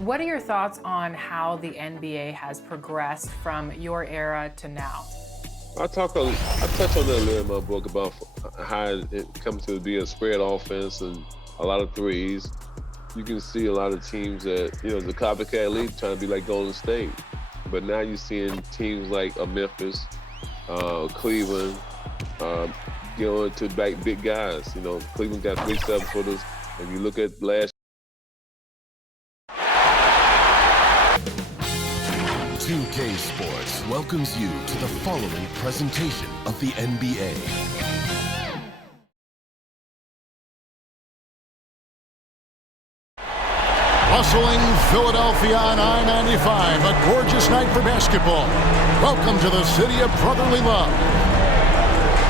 What are your thoughts on how the NBA has progressed from your era to now? I touched on that a little in my book about how it comes to be a spread offense and a lot of threes. You can see a lot of teams that, the copycat league trying to be like Golden State. But now you're seeing teams like Memphis, Cleveland, going to back big guys. Cleveland got 3 7-footers. If you look at last 2K Sports welcomes you to the following presentation of the NBA. Hustling Philadelphia on I-95, a gorgeous night for basketball. Welcome to the city of brotherly love.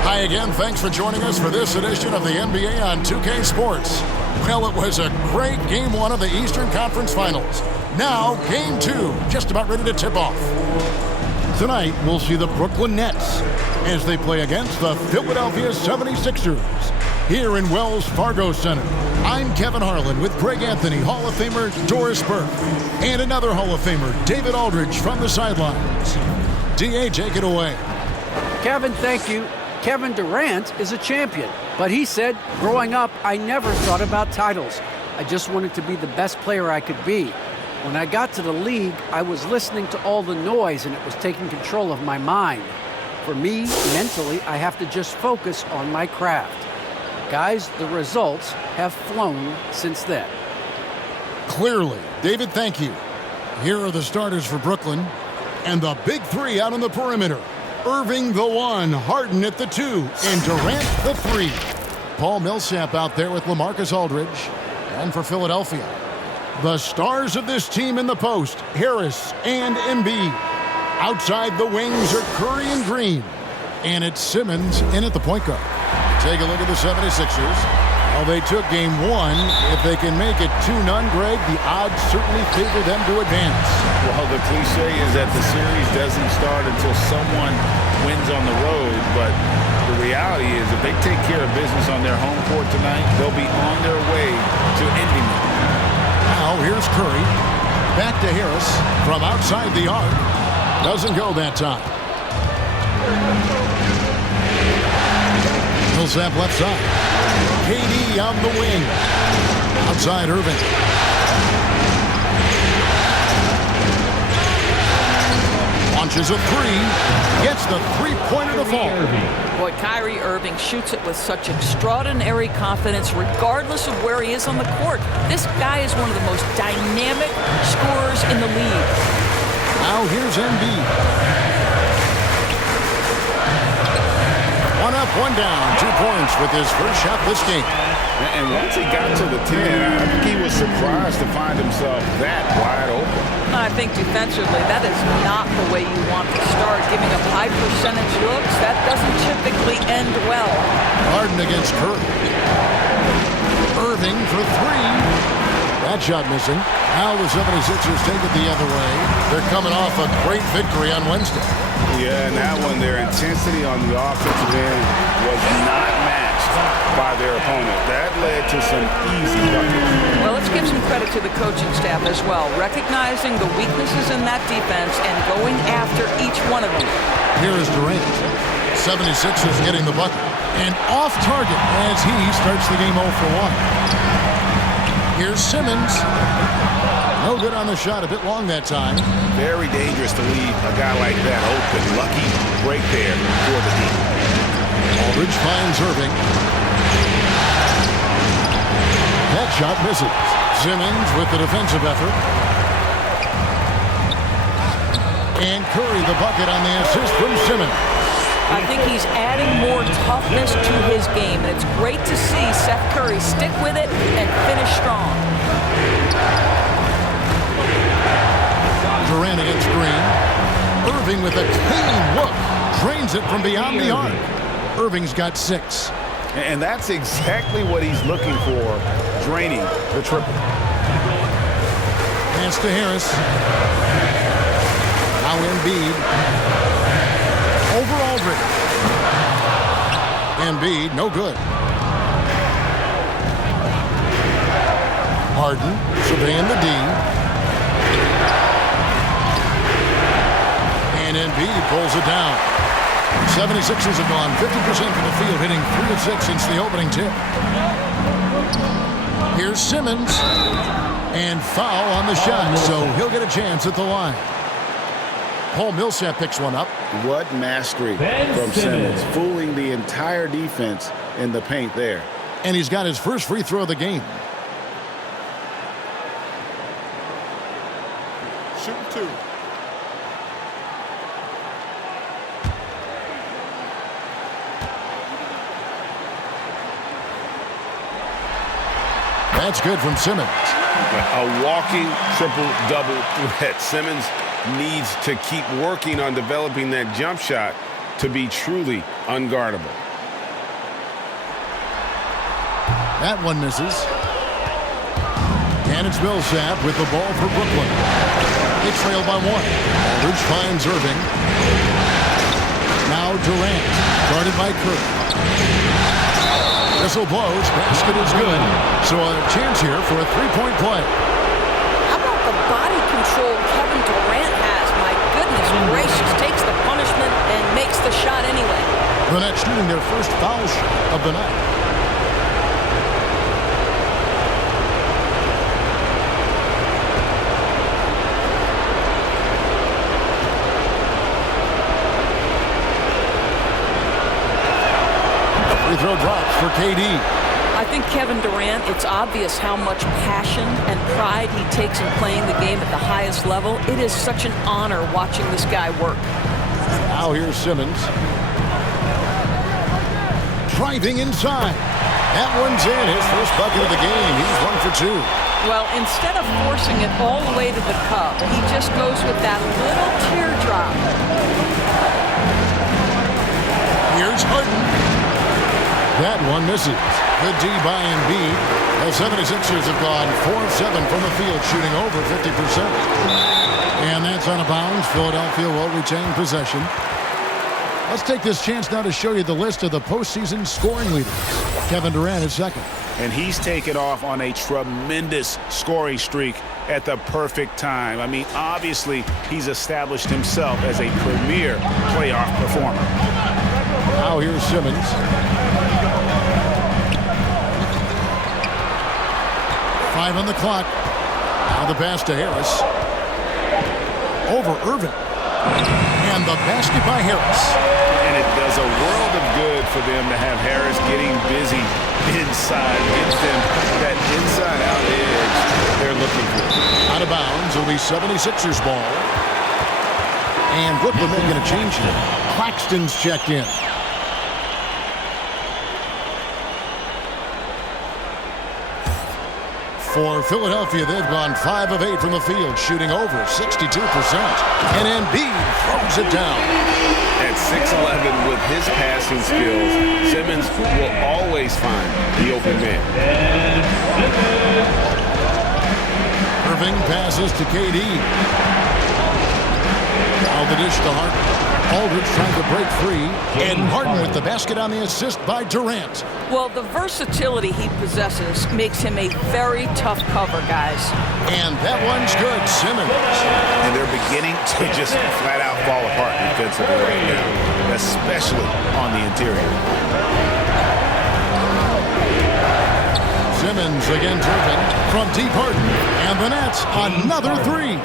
Hi again, thanks for joining us for this edition of the NBA on 2K Sports. Well, it was a great Game 1 of the Eastern Conference Finals. Now, Game 2, just about ready to tip off. Tonight, we'll see the Brooklyn Nets as they play against the Philadelphia 76ers here in Wells Fargo Center. I'm Kevin Harlan with Greg Anthony, Hall of Famer Doris Burke, and another Hall of Famer, David Aldridge, from the sidelines. D.A., take it away. Kevin, thank you. Kevin Durant is a champion, but he said, growing up, I never thought about titles. I just wanted to be the best player I could be. When I got to the league, I was listening to all the noise and it was taking control of my mind. For me, mentally, I have to just focus on my craft. Guys, the results have flown since then. Clearly. David, thank you. Here are the starters for Brooklyn. And the big three out on the perimeter. Irving the 1, Harden at the 2, and Durant the 3. Paul Millsap out there with LaMarcus Aldridge. And for Philadelphia, the stars of this team in the post, Harris and Embiid. Outside the wings are Curry and Green. And it's Simmons in at the point guard. Take a look at the 76ers. Well, they took Game 1. If they can make it 2-0, Greg, the odds certainly favor them to advance. Well, the cliche is that the series doesn't start until someone wins on the road, but the reality is if they take care of business on their home court tonight, they'll be on their way to ending it. Now, here's Curry. Back to Harris from outside the arc. Doesn't go that time. Millsap left side. KD on the wing. Outside Irving. Launches a 3. Gets the three-pointer to fall. Boy, Kyrie Irving shoots it with such extraordinary confidence regardless of where he is on the court. This guy is one of the most dynamic scorers in the league. Now here's Embiid. 1 up, 1 down. 2 points with his first shot this game. And once he got to the 10, I think he was surprised to find himself that wide open. I think defensively, that is not the way you want to start. Giving up high percentage looks, that doesn't typically end well. Harden against Curry. Irving for 3. That shot missing. Now the 76ers take it the other way. They're coming off a great victory on Wednesday. Yeah, and that one, their intensity on the offensive end was not matched by their opponent. That led to some easy buckets. Well, let's give some credit to the coaching staff as well, recognizing the weaknesses in that defense and going after each one of them. Here is Durant. 76ers getting the bucket. And off target as he starts the game 0 for 1. Here's Simmons. No good on the shot. A bit long that time. Very dangerous to leave a guy like that open. Lucky break there for the team. Aldridge finds Irving. That shot misses. Simmons with the defensive effort. And Curry the bucket on the assist from Simmons. I think he's adding more toughness to his game, and it's great to see Seth Curry stick with it and finish strong. Durant against Green. Irving with a clean look. Drains it from beyond the arc. Irving's got 6. And that's exactly what he's looking for, draining the triple. Pass to Harris. Now Embiid. Over Aldridge. Embiid, no good. Harden surveying the D. And Embiid pulls it down. 76ers have gone 50% from the field, hitting 3 of 6 since the opening tip. Here's Simmons. And foul on the shot, so he'll get a chance at the line. Paul Millsap picks one up. What mastery from Simmons, fooling the entire defense in the paint there. And he's got his first free throw of the game. Shoot 2. That's good from Simmons. A walking triple-double threat. Simmons needs to keep working on developing that jump shot to be truly unguardable. That one misses. And it's Millsap with the ball for Brooklyn. They trail by 1. Aldridge finds Irving. Now Durant, guarded by Curry. Whistle blows, basket is good. So a chance here for a three-point play. How about the body control Kevin Durant has? My goodness gracious, takes the punishment and makes the shot anyway. The Nets shooting their first foul shot of the night. Free throw drops for KD. I think Kevin Durant, it's obvious how much passion and pride he takes in playing the game at the highest level. It is such an honor watching this guy work. Now here's Simmons. Driving inside. That one's in. His first bucket of the game. He's 1 for 2. Well, instead of forcing it all the way to the cup, he just goes with that little teardrop. Here's Harden. That one misses. Good D by Embiid. The 76ers have gone 4 of 7 from the field, shooting over 50%. And that's out of bounds. Philadelphia will retain possession. Let's take this chance now to show you the list of the postseason scoring leaders. Kevin Durant is second. And he's taken off on a tremendous scoring streak at the perfect time. I mean, obviously, he's established himself as a premier playoff performer. Now here's Simmons. Five on the clock. Now the pass to Harris. Over Irving. And the basket by Harris. And it does a world of good for them to have Harris getting busy inside. Gives them that inside-out edge they're looking for. Out of bounds. It'll be 76ers ball. And Brooklyn making a change here. Claxton's checked in. For Philadelphia, they've gone 5 of 8 from the field, shooting over 62%. And Embiid throws it down. At 6'11", with his passing skills, Simmons will always find the open man. Irving passes to KD. Now the dish to Harden. Aldridge trying to break free. And Harden with the basket on the assist by Durant. Well, the versatility he possesses makes him a very tough cover, guys. And that one's good, Simmons. And they're beginning to just flat out fall apart defensively right now, especially on the interior. Simmons against Irving from deep Harden. And the Nets, another 3.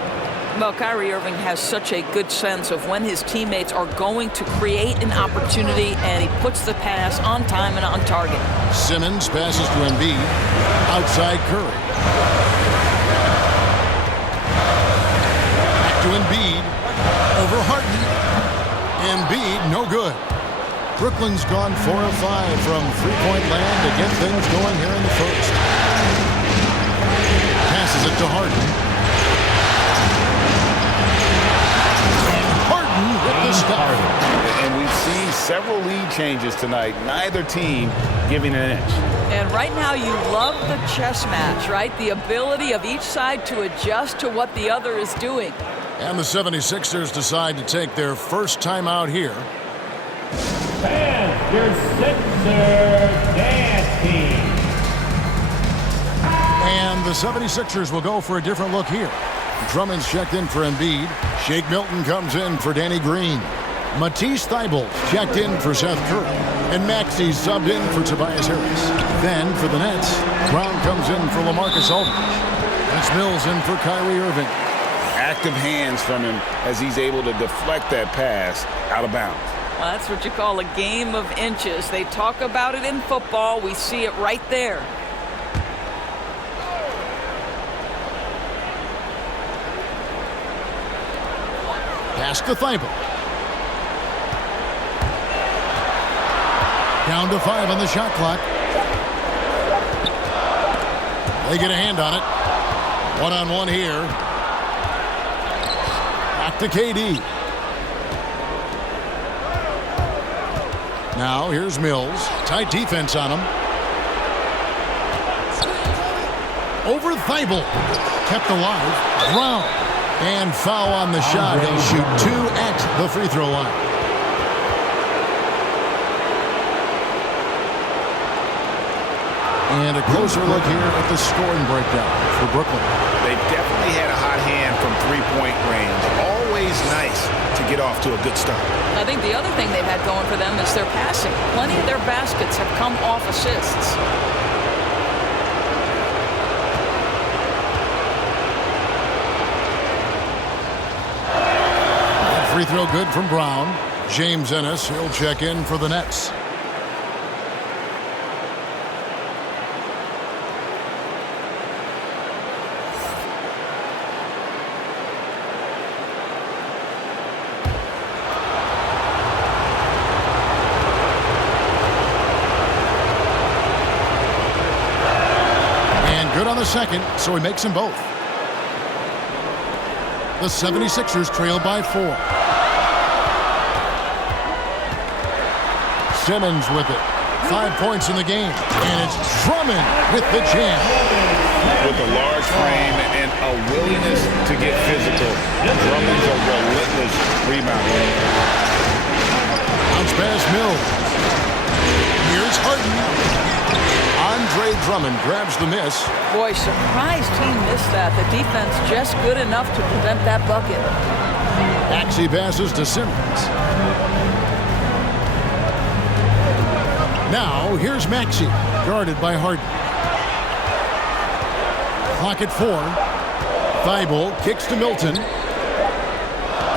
Well, Kyrie Irving has such a good sense of when his teammates are going to create an opportunity, and he puts the pass on time and on target. Simmons passes to Embiid. Outside Curry. Back to Embiid. Over Harden. Embiid, no good. Brooklyn's gone 4 of 5 from three-point land to get things going here in the first. Passes it to Harden. And we've seen several lead changes tonight. Neither team giving an inch. And right now you love the chess match, right? The ability of each side to adjust to what the other is doing. And the 76ers decide to take their first timeout here. And your Sixers dance team. And the 76ers will go for a different look here. Drummond's checked in for Embiid. Shake Milton comes in for Danny Green. Matisse Thybulle checked in for Seth Curry. And Maxey subbed in for Tobias Harris. Then for the Nets, Brown comes in for LaMarcus Aldridge. That's Mills in for Kyrie Irving. Active hands from him as he's able to deflect that pass out of bounds. Well, that's what you call a game of inches. They talk about it in football. We see it right there. Pass to Thybulle. Down to 5 on the shot clock. They get a hand on it. One-on-one here. Back to KD. Now here's Mills. Tight defense on him. Over Thybulle. Kept alive. Brown. And foul on the shot. He'll shoot 2 at the free throw line. And a closer look here at the scoring breakdown for Brooklyn. They definitely had a hot hand from three-point range. Always nice to get off to a good start. I think the other thing they've had going for them is their passing. Plenty of their baskets have come off assists. Free throw good from Brown. James Ennis, he'll check in for the Nets. And good on the second, so he makes them both. The 76ers trail by 4. Simmons with it. 5 points in the game. And it's Drummond with the jam. With a large frame and a willingness to get physical, Drummond's a relentless rebounder. Bounce pass Mills. Here's Harden. Andre Drummond grabs the miss. Boy, surprised he missed that. The defense just good enough to prevent that bucket. Maxey passes to Simmons. Now, here's Maxey, guarded by Harden. Clock at 4. Thybulle kicks to Milton.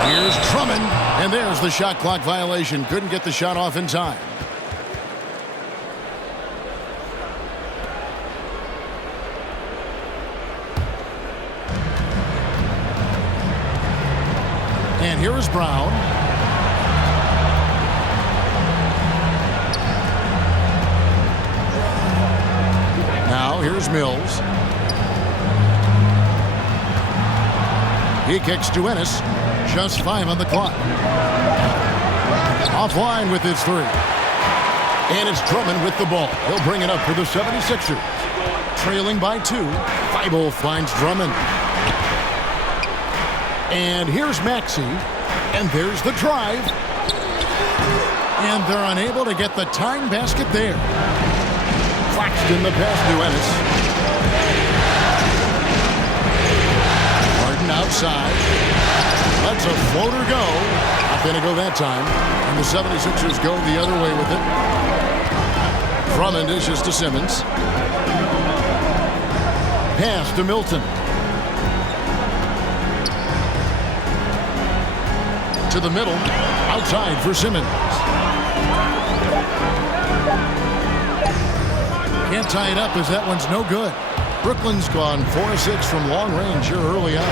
Here's Drummond, and there's the shot clock violation. Couldn't get the shot off in time. And here is Brown. Now here's Mills. He kicks to Ennis. Just 5 on the clock. Offline with his 3. And it's Drummond with the ball. He'll bring it up for the 76ers. Trailing by 2. Thybulle finds Drummond. And here's Maxey. And there's the drive. And they're unable to get the tying basket there. Claxton the pass to Ennis. Harden outside. Lets a floater go. Not going to go that time. And the 76ers go the other way with it. Drummond dishes to Simmons. Pass to Milton. To the middle. Outside for Simmons. Can't tie it up as that one's no good. Brooklyn's gone 4-6 from long range here early on.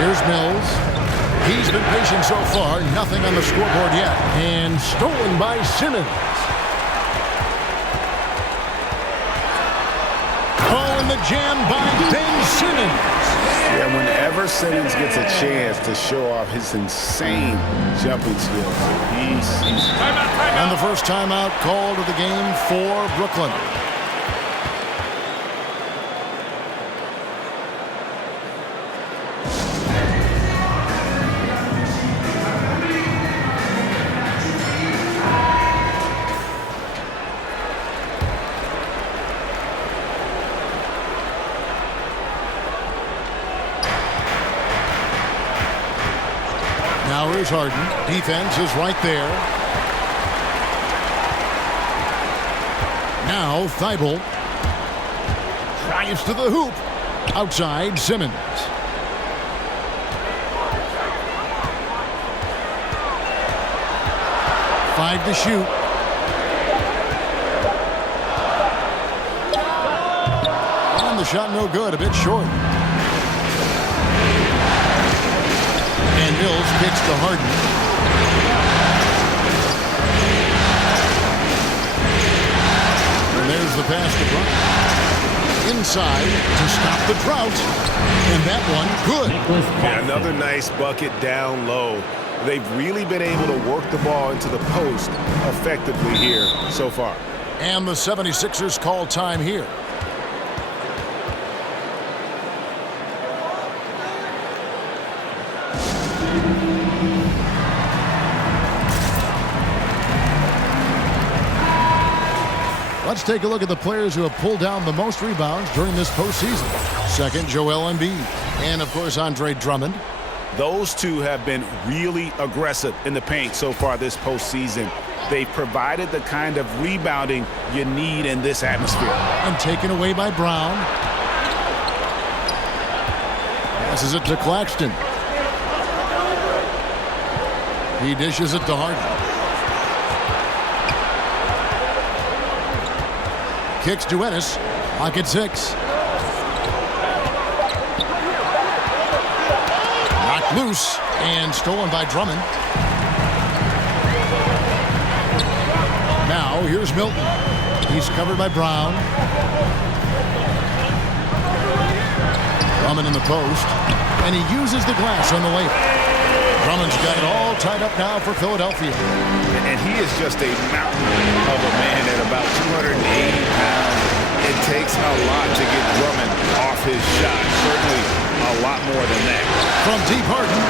Here's Mills. He's been patient so far. Nothing on the scoreboard yet. And stolen by Simmons. Oh, and the jam by Ben Simmons. Yeah, whenever Simmons gets a chance to show off his insane jumping skills, And the first timeout called of the game for Brooklyn. Here's Harden. Defense is right there. Now Thibault drives to the hoop. Outside, Simmons. Five to shoot. And the shot no good, a bit short. And Mills kicks to Harden. And there's the pass to Bryant. Inside to stop the drought. And that one good. Yeah, another nice bucket down low. They've really been able to work the ball into the post effectively here so far. And the 76ers call time here. Let's take a look at the players who have pulled down the most rebounds during this postseason. Second, Joel Embiid. And, of course, Andre Drummond. Those two have been really aggressive in the paint so far this postseason. They've provided the kind of rebounding you need in this atmosphere. And taken away by Brown. Passes it to Claxton. He dishes it to Harden. Kicks to Ennis. Pocket 6. Knocked loose and stolen by Drummond. Now here's Milton. He's covered by Brown. Drummond in the post. And he uses the glass on the layup. Drummond's got it all tied up now for Philadelphia. And he is just a mountain of a man at about 280 pounds. It takes a lot to get Drummond off his shot. Certainly a lot more than that. From deep Harden.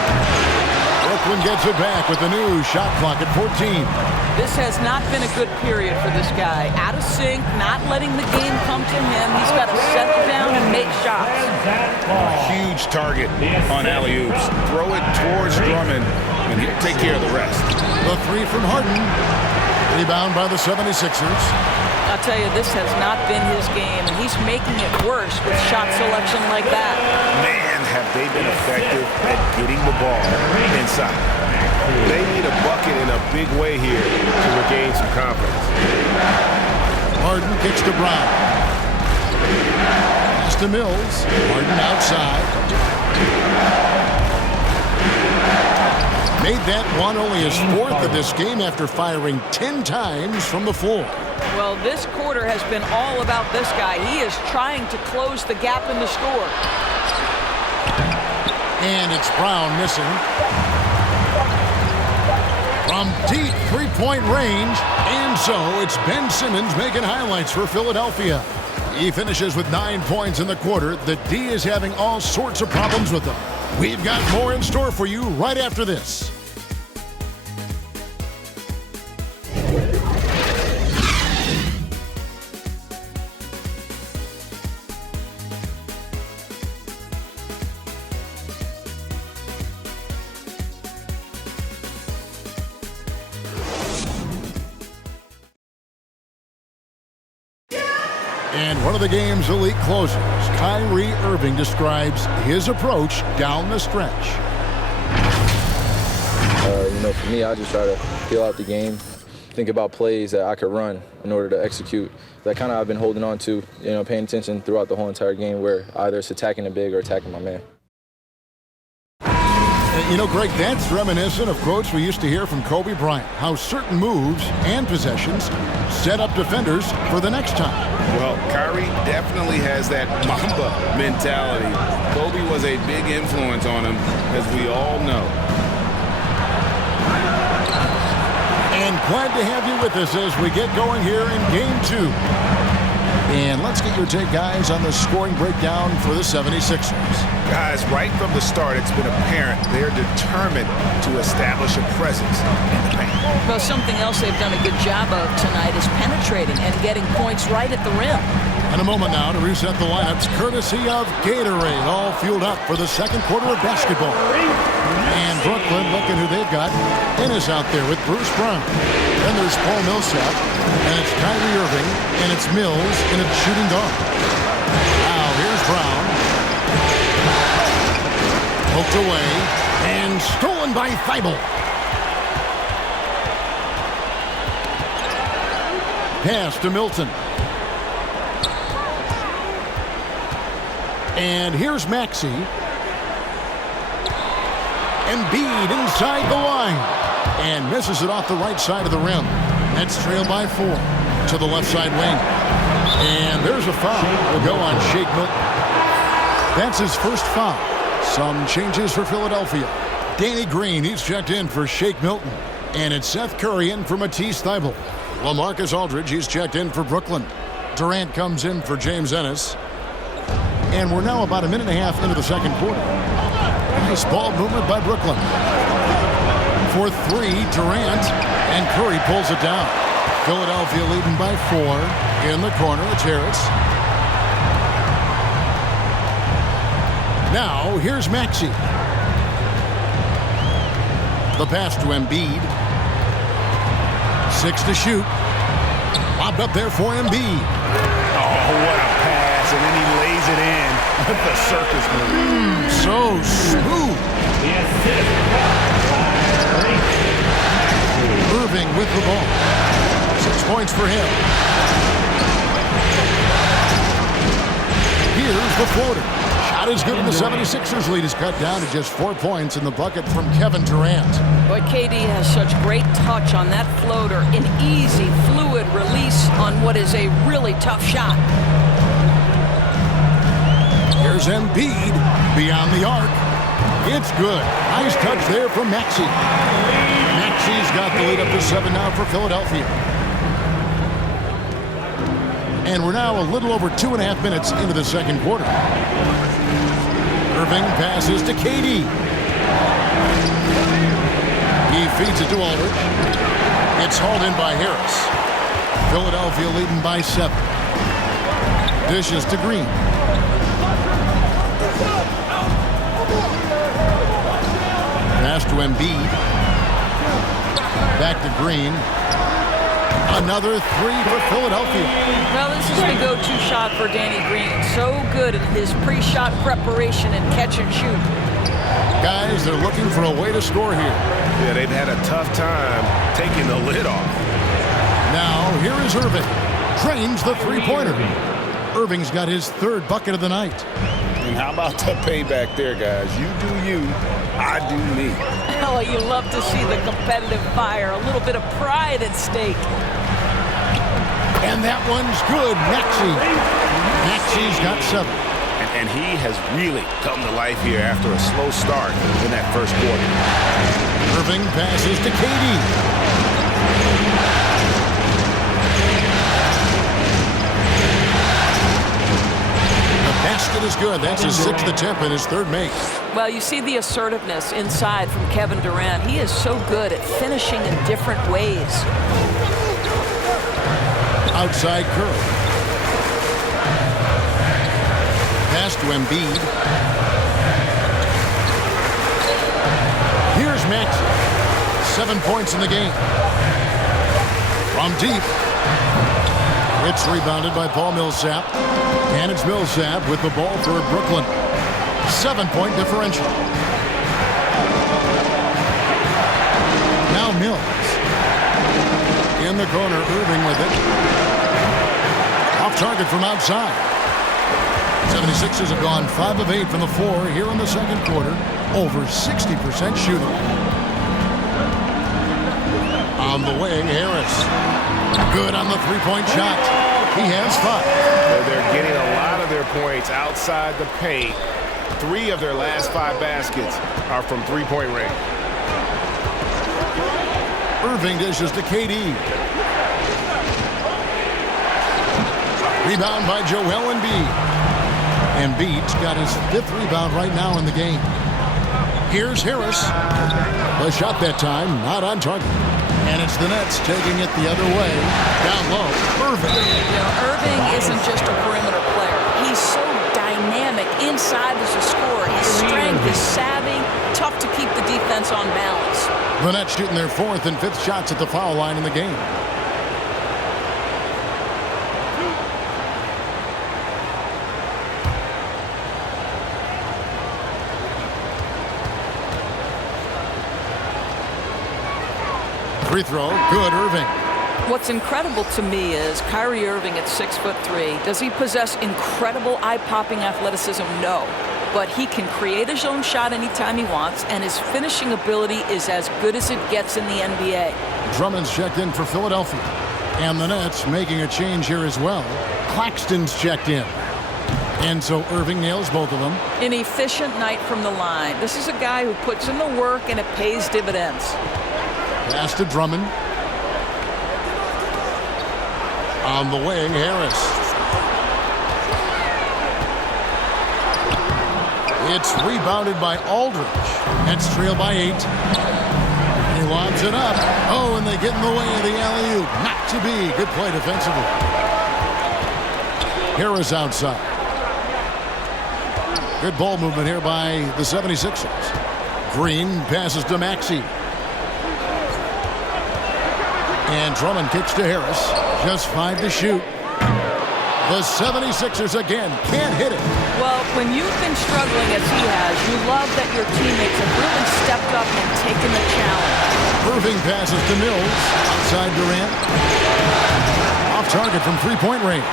Brooklyn gets it back with the new shot clock at 14. This has not been a good period for this guy. Out of sync, not letting the game come to him. He's got to settle down and make shots. Huge target on alley-oops. Throw it towards Drummond, and he'll take care of the rest. The three from Harden. Rebound by the 76ers. I'll tell you, this has not been his game, and he's making it worse with shot selection like that. Man, have they been effective at getting the ball inside. They need a bucket in a big way here to regain some confidence. Harden kicks to Brown. Pass to Mills. Harden outside. Made that one only his fourth of this game after firing 10 times from the floor. Well, this quarter has been all about this guy. He is trying to close the gap in the score. And it's Brown missing. From deep three-point range. And so it's Ben Simmons making highlights for Philadelphia. He finishes with 9 points in the quarter. The D is having all sorts of problems with them. We've got more in store for you right after this. And one of the game's elite closers, Kyrie Irving, describes his approach down the stretch. For me, I just try to feel out the game, think about plays that I could run in order to execute. That kind of I've been holding on to, paying attention throughout the whole entire game where either it's attacking the big or attacking my man. Greg, that's reminiscent of quotes we used to hear from Kobe Bryant, how certain moves and possessions set up defenders for the next time. Well, Kyrie definitely has that Mamba mentality. Kobe was a big influence on him, as we all know. And glad to have you with us as we get going here in Game 2. And let's get your take, guys, on the scoring breakdown for the 76ers. Guys, right from the start, it's been apparent they're determined to establish a presence in the paint. Well, something else they've done a good job of tonight is penetrating and getting points right at the rim. In a moment now to reset the lineups, courtesy of Gatorade, all fueled up for the second quarter of basketball. And Brooklyn looking who they've got. Ennis out there with Bruce Brown. Then there's Paul Millsap. And it's Kyrie Irving. And it's Mills. And it's shooting guard. Now here's Brown. Poked away. And stolen by Thibault. Pass to Milton. And here's Maxey. Embiid inside the line. And misses it off the right side of the rim. Nets trail by 4 to the left side wing. And there's a foul. Will go on Shake Milton. That's his first foul. Some changes for Philadelphia. Danny Green, he's checked in for Shake Milton. And it's Seth Curry in for Matisse Thybulle. LaMarcus Aldridge, he's checked in for Brooklyn. Durant comes in for James Ennis. And we're now about a minute and a half into the second quarter. Nice ball movement by Brooklyn. For 3, Durant, and Curry pulls it down. Philadelphia leading by 4. In the corner, it's Harris. Now, here's Maxey. The pass to Embiid. 6 to shoot. Lobbed up there for Embiid. Oh, what a pass, and then he lays it in with the circus move. So smooth. Irving with the ball. 6 points for him. Here's the floater. Shot is good, and the 76ers lead is cut down to just 4 points in the bucket from Kevin Durant. Boy, KD has such great touch on that floater. An easy, fluid release on what is a really tough shot. Here's Embiid beyond the arc. It's good. Nice touch there from Maxey. Maxey's got the lead up to 7 now for Philadelphia. And we're now a little over 2.5 minutes into the second quarter. Irving passes to KD. He feeds it to Aldridge. It's hauled in by Harris. Philadelphia leading by 7. Dishes to Green. Pass to Embiid. Back to Green. Another 3 for Philadelphia. Well, this is the go-to shot for Danny Green. So good in his pre-shot preparation and catch and shoot. Guys, they're looking for a way to score here. Yeah, they've had a tough time taking the lid off. Now, here is Irving. Drains the three-pointer. Irving's got his 3rd bucket of the night. And how about the payback there, guys? You do you, I do me. Oh, you love to see the competitive fire. A little bit of pride at stake. And that one's good. Maxey's got 7. And he has really come to life here after a slow start in that first quarter. Irving passes to KD. Basket is good. That's his 6th attempt and his 3rd make. Well, you see the assertiveness inside from Kevin Durant. He is so good at finishing in different ways. Outside Curry. Pass to Embiid. Here's Maxey. 7 points in the game. From deep. It's rebounded by Paul Millsap. And it's Millsap with the ball for Brooklyn. 7-point differential. Now Mills. In the corner, Irving with it. Off target from outside. 76ers have gone 5 of 8 from the floor here in the second quarter. Over 60% shooting. On the wing, Harris. Good on the three-point shot. He has 5. They're getting a lot of their points outside the paint. 3 of their last 5 baskets are from three-point range. Irving dishes to KD. Rebound by Joel Embiid. Embiid's got his 5th rebound right now in the game. Here's Harris. The shot that time, not on target. And it's the Nets taking it the other way. Down low, Irving. You know, Irving isn't just a perimeter player. He's so dynamic inside as a scorer. His strength is savvy, tough to keep the defense on balance. The Nets shooting their 4th and 5th shots at the foul line in the game. Free throw, good, Irving. What's incredible to me is Kyrie Irving at 6'3". Does he possess incredible eye-popping athleticism? No. But he can create his own shot anytime he wants, and his finishing ability is as good as it gets in the NBA. Drummond's checked in for Philadelphia. And the Nets making a change here as well. Claxton's checked in. And so Irving nails both of them. An efficient night from the line. This is a guy who puts in the work, and it pays dividends. Pass to Drummond. On the wing, Harris. It's rebounded by Aldridge. Nets trail by 8. He lobs it up. Oh, and they get in the way of the alley-oop. Not to be. Good play defensively. Harris outside. Good ball movement here by the 76ers. Green passes to Maxey. And Drummond kicks to Harris. Just 5 to shoot. The 76ers again can't hit it. Well, when you've been struggling as he has, you love that your teammates have really stepped up and taken the challenge. Irving passes to Mills. Outside Durant. Off target from three-point range.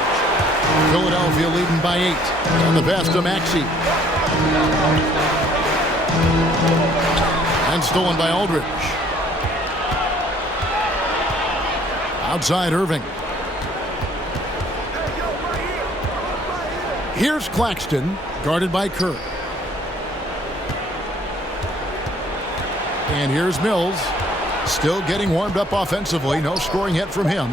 Philadelphia leading by 8. And the pass to Maxey. And stolen by Aldridge. Outside Irving. Here's Claxton, guarded by Kerr. And here's Mills, still getting warmed up offensively. No scoring yet from him.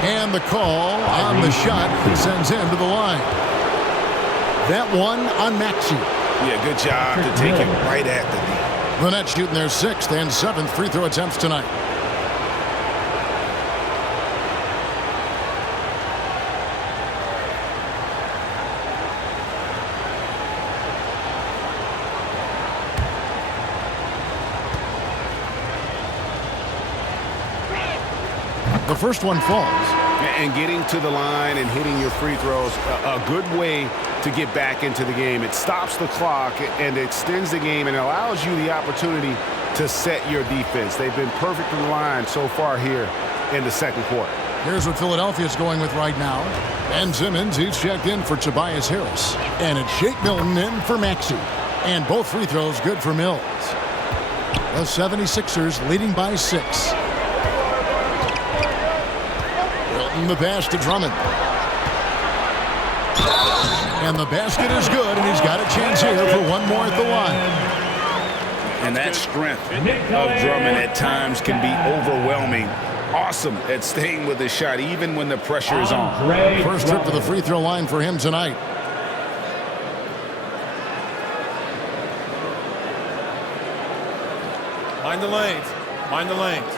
And the call on the shot sends him to the line. That one on Maxey. Yeah, good job to take it right at the knee. The Nets shooting their 6th and 7th free throw attempts tonight. The first one falls. And getting to the line and hitting your free throws, a good way to get back into the game. It stops the clock and extends the game and allows you the opportunity to set your defense. They've been perfect from the line so far here in the second quarter. Here's what Philadelphia's going with right now. Ben Simmons, he's checked in for Tobias Harris. And it's Shake Milton in for Maxey. And both free throws good for Mills. The 76ers leading by 6. The pass to Drummond. And the basket is good, and he's got a chance here for one more at the line. And that strength of Drummond at times can be overwhelming. Awesome at staying with his shot, even when the pressure is on. First trip to the free throw line for him tonight. Mind the lanes. Mind the lanes.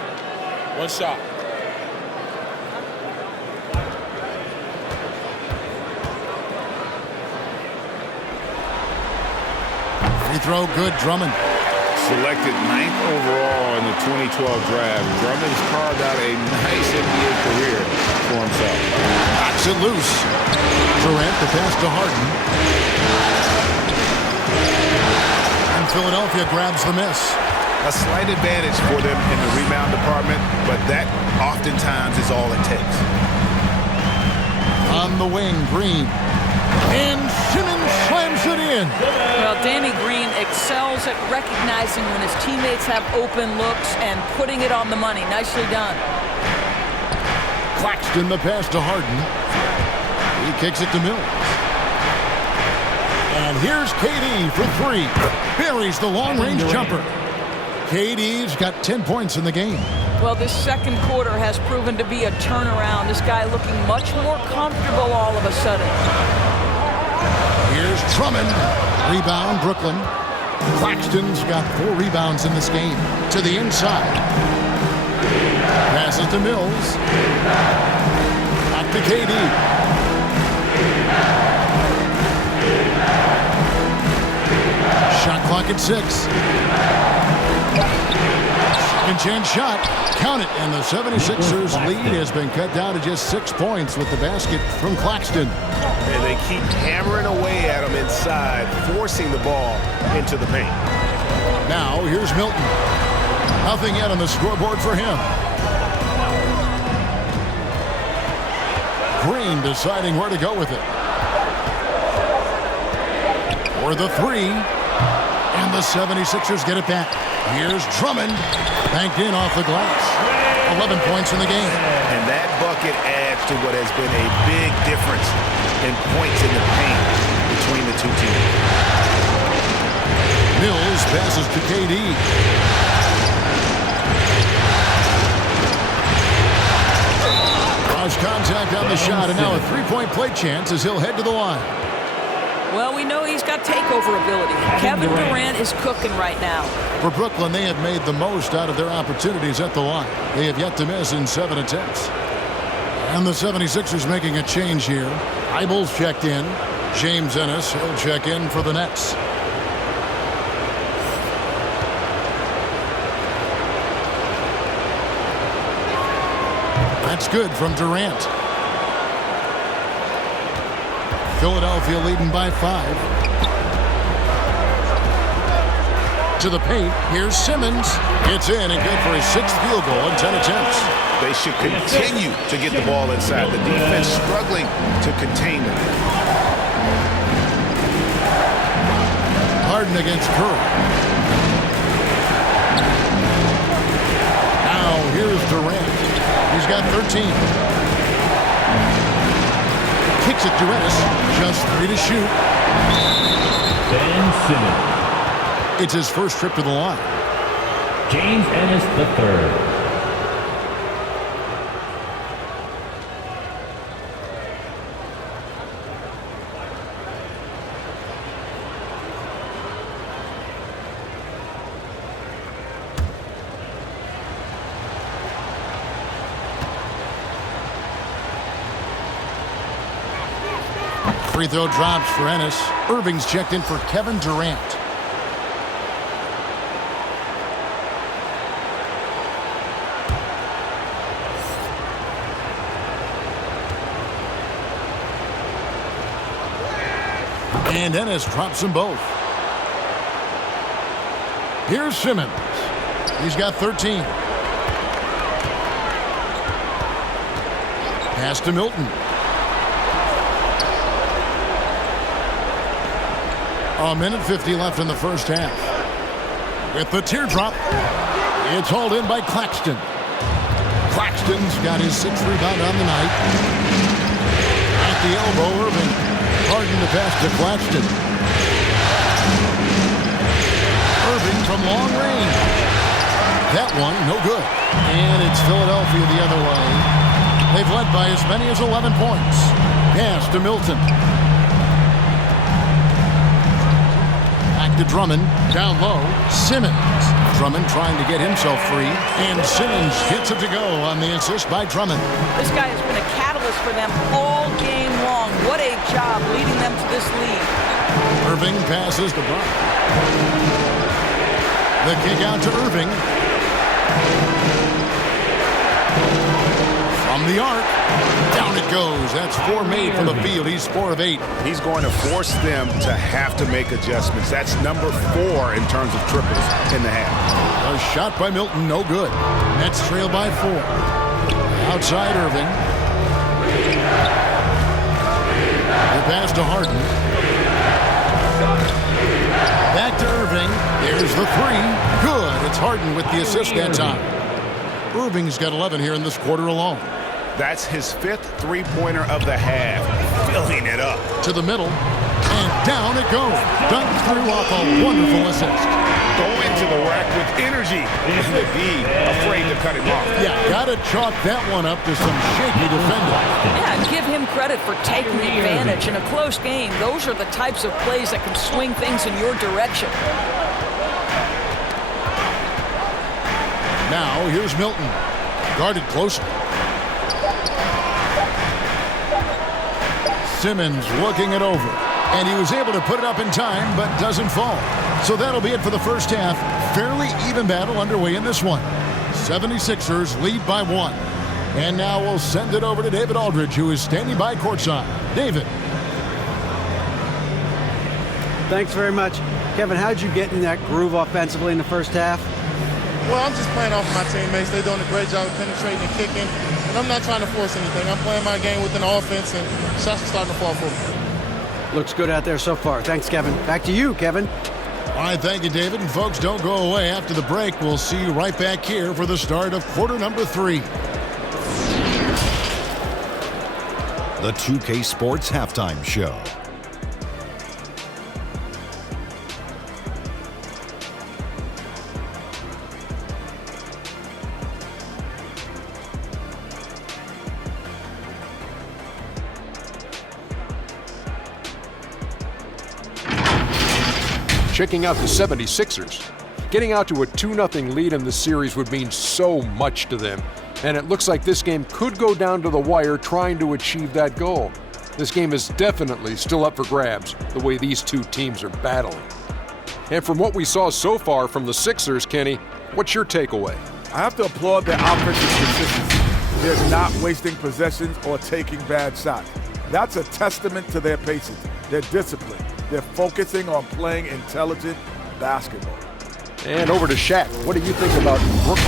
One shot. Free throw good, Drummond. Selected 9th overall in the 2012 draft, Drummond's carved out a nice NBA career for himself. Knocks it loose. Durant the pass to Harden. And Philadelphia grabs the miss. A slight advantage for them in the rebound department, but that oftentimes is all it takes. On the wing, Green. And Simmons slams it in. Well, Danny Green excels at recognizing when his teammates have open looks and putting it on the money. Nicely done. Claxton the pass to Harden. He kicks it to Mills. And here's KD for 3. Buries the long-range jumper. KD's got 10 points in the game. Well, this second quarter has proven to be a turnaround. This guy looking much more comfortable all of a sudden. Here's Drummond. Rebound, Brooklyn. Claxton's got 4 rebounds in this game. To the inside. Passes to Mills. Back to KD. Shot clock at 6. Second chance shot. Count it. And the 76ers lead has been cut down to just 6 points with the basket from Claxton. And they keep hammering away at him inside, forcing the ball into the paint. Now, here's Milton. Nothing yet on the scoreboard for him. Green deciding where to go with it. For the 3. And the 76ers get it back. Here's Drummond. Banked in off the glass. 11 points in the game. And that bucket adds to what has been a big difference in points in the paint between the two teams. Mills passes to KD. Cross contact on the shot, and now a three-point play chance as he'll head to the line. Well, we know he's got takeover ability. Kevin Durant is cooking right now. For Brooklyn, they have made the most out of their opportunities at the line. They have yet to miss in 7 attempts. And the 76ers making a change here. Ibels checked in. James Ennis, he'll check in for the Nets. That's good from Durant. Philadelphia leading by 5. To the paint. Here's Simmons. It's in and good for his 6th field goal in 10 attempts. They should continue to get the ball inside. The defense struggling to contain them. Harden against Curry. Now here's Durant. He's got 13. Kicks it to Ennis. Just 3 to shoot. Ben Simmons. It's his first trip to the line. James Ennis III. Free throw drops for Ennis. Irving's checked in for Kevin Durant. And Ennis drops them both. Here's Simmons. He's got 13. Pass to Milton. A minute 50 left in the first half. With the teardrop, it's hauled in by Claxton. Claxton's got his 6th rebound on the night. At the elbow, Irving. Harden to pass to Claxton. Irving from long range. That one, no good. And it's Philadelphia the other way. They've led by as many as 11 points. Pass to Milton. Back to Drummond. Down low. Simmons. Drummond trying to get himself free. And Simmons gets it to go on the assist by Drummond. This guy has been a catalyst for them all game long. What a job leading them to this lead. Irving passes to Brown. The kick out to Irving. From the arc. Down it goes. That's 4 made from the field. He's 4 of 8. He's going to force them to have to make adjustments. That's number 4 in terms of triples in the half. A shot by Milton, no good. Nets trail by 4. Outside Irving. The pass to Harden. Back to Irving. There's the 3. Good. It's Harden with the assist that time. Irving's got 11 here in this quarter alone. That's his 5th three-pointer of the half. Filling it up. To the middle. And down it goes. Dunked through off a wonderful assist. Go into the rack with energy. And be afraid to cut him off. Yeah, got to chalk that one up to some shaky defending. Yeah, give him credit for taking advantage in a close game. Those are the types of plays that can swing things in your direction. Now, here's Milton. Guarded closer. Simmons looking it over. And he was able to put it up in time, but doesn't fall. So that'll be it for the first half. Fairly even battle underway in this one. 76ers lead by 1. And now we'll send it over to David Aldridge, who is standing by courtside. David. Thanks very much. Kevin, how'd you get in that groove offensively in the first half? Well, I'm just playing off of my teammates. They're doing a great job of penetrating and kicking. And I'm not trying to force anything. I'm playing my game within the offense, and shots are starting to fall for me. Looks good out there so far. Thanks, Kevin. Back to you, Kevin. All right, thank you, David. And folks, don't go away. After the break, we'll see you right back here for the start of quarter number 3. The 2K Sports Halftime Show. Checking out the 76ers. Getting out to a 2-0 lead in the series would mean so much to them, and it looks like this game could go down to the wire trying to achieve that goal. This game is definitely still up for grabs, the way these two teams are battling. And from what we saw so far from the Sixers, Kenny, what's your takeaway? I have to applaud their offensive consistency. They're not wasting possessions or taking bad shots. That's a testament to their patience, their discipline. They're focusing on playing intelligent basketball. And over to Shaq. What do you think about Brooklyn?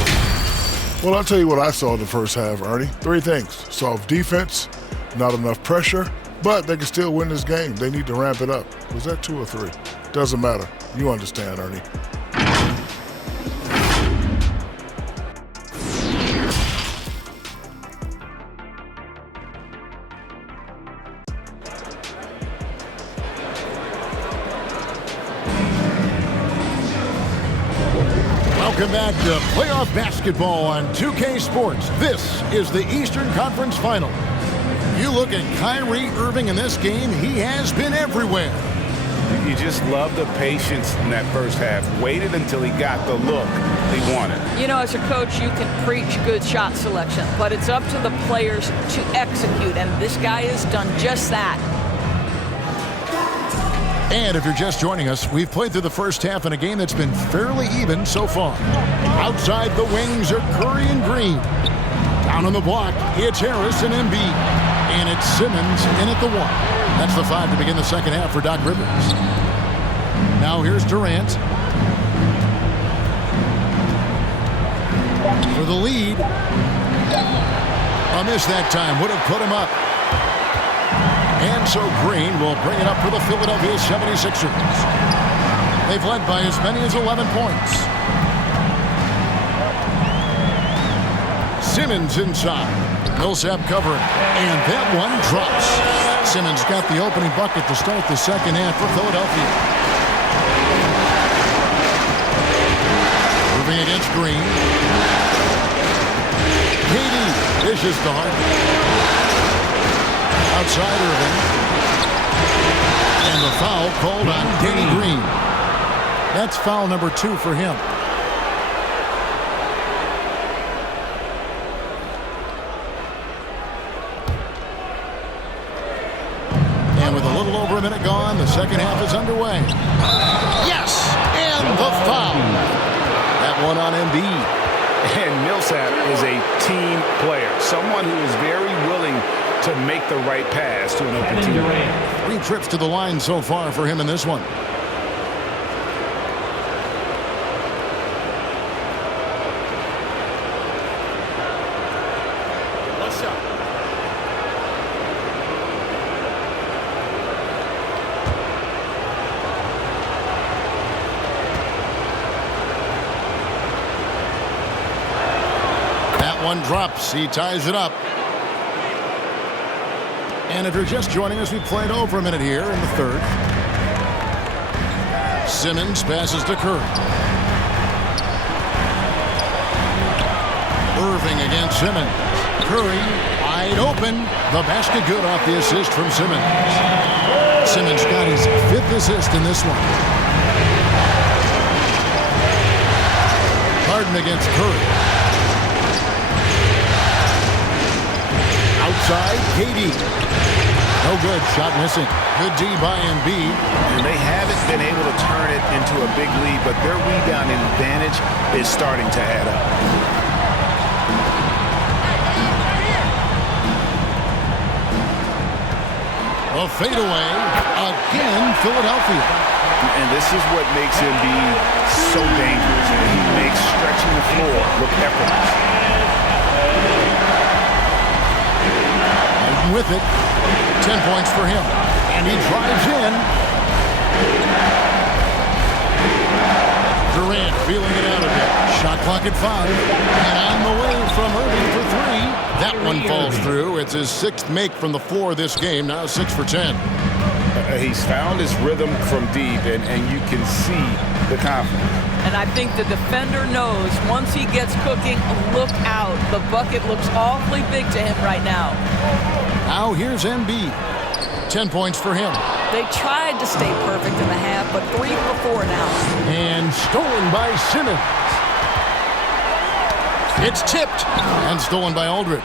Well, I'll tell you what I saw in the first half, Ernie. 3 things. Soft defense, not enough pressure, but they can still win this game. They need to ramp it up. Was that 2 or 3? Doesn't matter. You understand, Ernie. Welcome back to playoff basketball on 2K Sports. This is the Eastern Conference Final. You look at Kyrie Irving in this game, he has been everywhere. You just love the patience in that first half. Waited until he got the look he wanted. You know, as a coach, you can preach good shot selection, but it's up to the players to execute, and this guy has done just that. And if you're just joining us, we've played through the first half in a game that's been fairly even so far. Outside the wings are Curry and Green. Down on the block, it's Harris and Embiid. And it's Simmons in at the 1. That's the 5 to begin the second half for Doc Rivers. Now here's Durant. For the lead. A miss that time would have put him up. And so Green will bring it up for the Philadelphia 76ers. They've led by as many as 11 points. Simmons inside. Millsap covering. And that one drops. Simmons got the opening bucket to start the second half for Philadelphia. Moving against Green. KD dishes to Harden. Outside Irving. And the foul called on Danny Green. That's foul number 2 for him. And with a little over a minute gone, the second half is underway. Yes! And the foul. That one on Embiid. And Millsap is a team player, someone who is very willing to make the right pass to an open teammate. 3 trips to the line so far for him in this one. That one drops. He ties it up. And if you're just joining us, we've played over a minute here in the third. Simmons passes to Curry. Irving against Simmons. Curry wide open. The basket good off the assist from Simmons. Simmons got his 5th assist in this one. Harden against Curry. Outside, KD. No good. Shot missing. Good D by Embiid. And they haven't been able to turn it into a big lead, but their rebounding advantage is starting to add up. A fadeaway. Again, Philadelphia. And this is what makes Embiid so dangerous. He makes stretching the floor look effortless. With it, 10 points for him, and he drives in. Durant feeling it out a bit. Shot clock at 5, and on the way from Irving for 3. That one falls through. It's his 6th make from the floor this game. Now 6 for 10. He's found his rhythm from deep, and you can see the confidence. And I think the defender knows once he gets cooking, look out. The bucket looks awfully big to him right now. Now here's Embiid. 10 points for him. They tried to stay perfect in the half, but 3 for 4 now. And stolen by Simmons. It's tipped and stolen by Aldridge.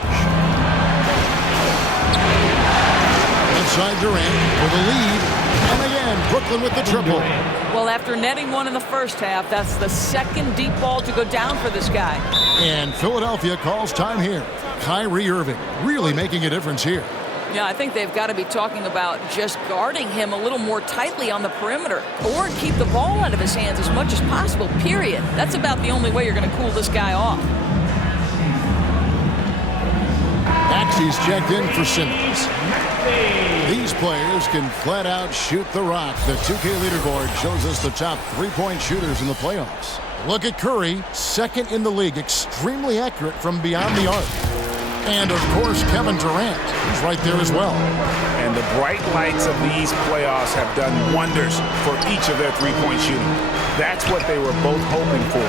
Inside Durant with a lead. And again, Brooklyn with the triple. Well, after netting one in the first half, that's the second deep ball to go down for this guy. And Philadelphia calls time here. Kyrie Irving really making a difference here. Yeah, I think they've got to be talking about just guarding him a little more tightly on the perimeter or keep the ball out of his hands as much as possible, period. That's about the only way you're going to cool this guy off. Maxey's checked in for Simmons. These players can flat out shoot the rock. The 2K leaderboard shows us the top 3-point shooters in the playoffs. Look at Curry, 2nd in the league, extremely accurate from beyond the arc. And, of course, Kevin Durant. He's right there as well. And the bright lights of these playoffs have done wonders for each of their 3-point shooting. That's what they were both hoping for.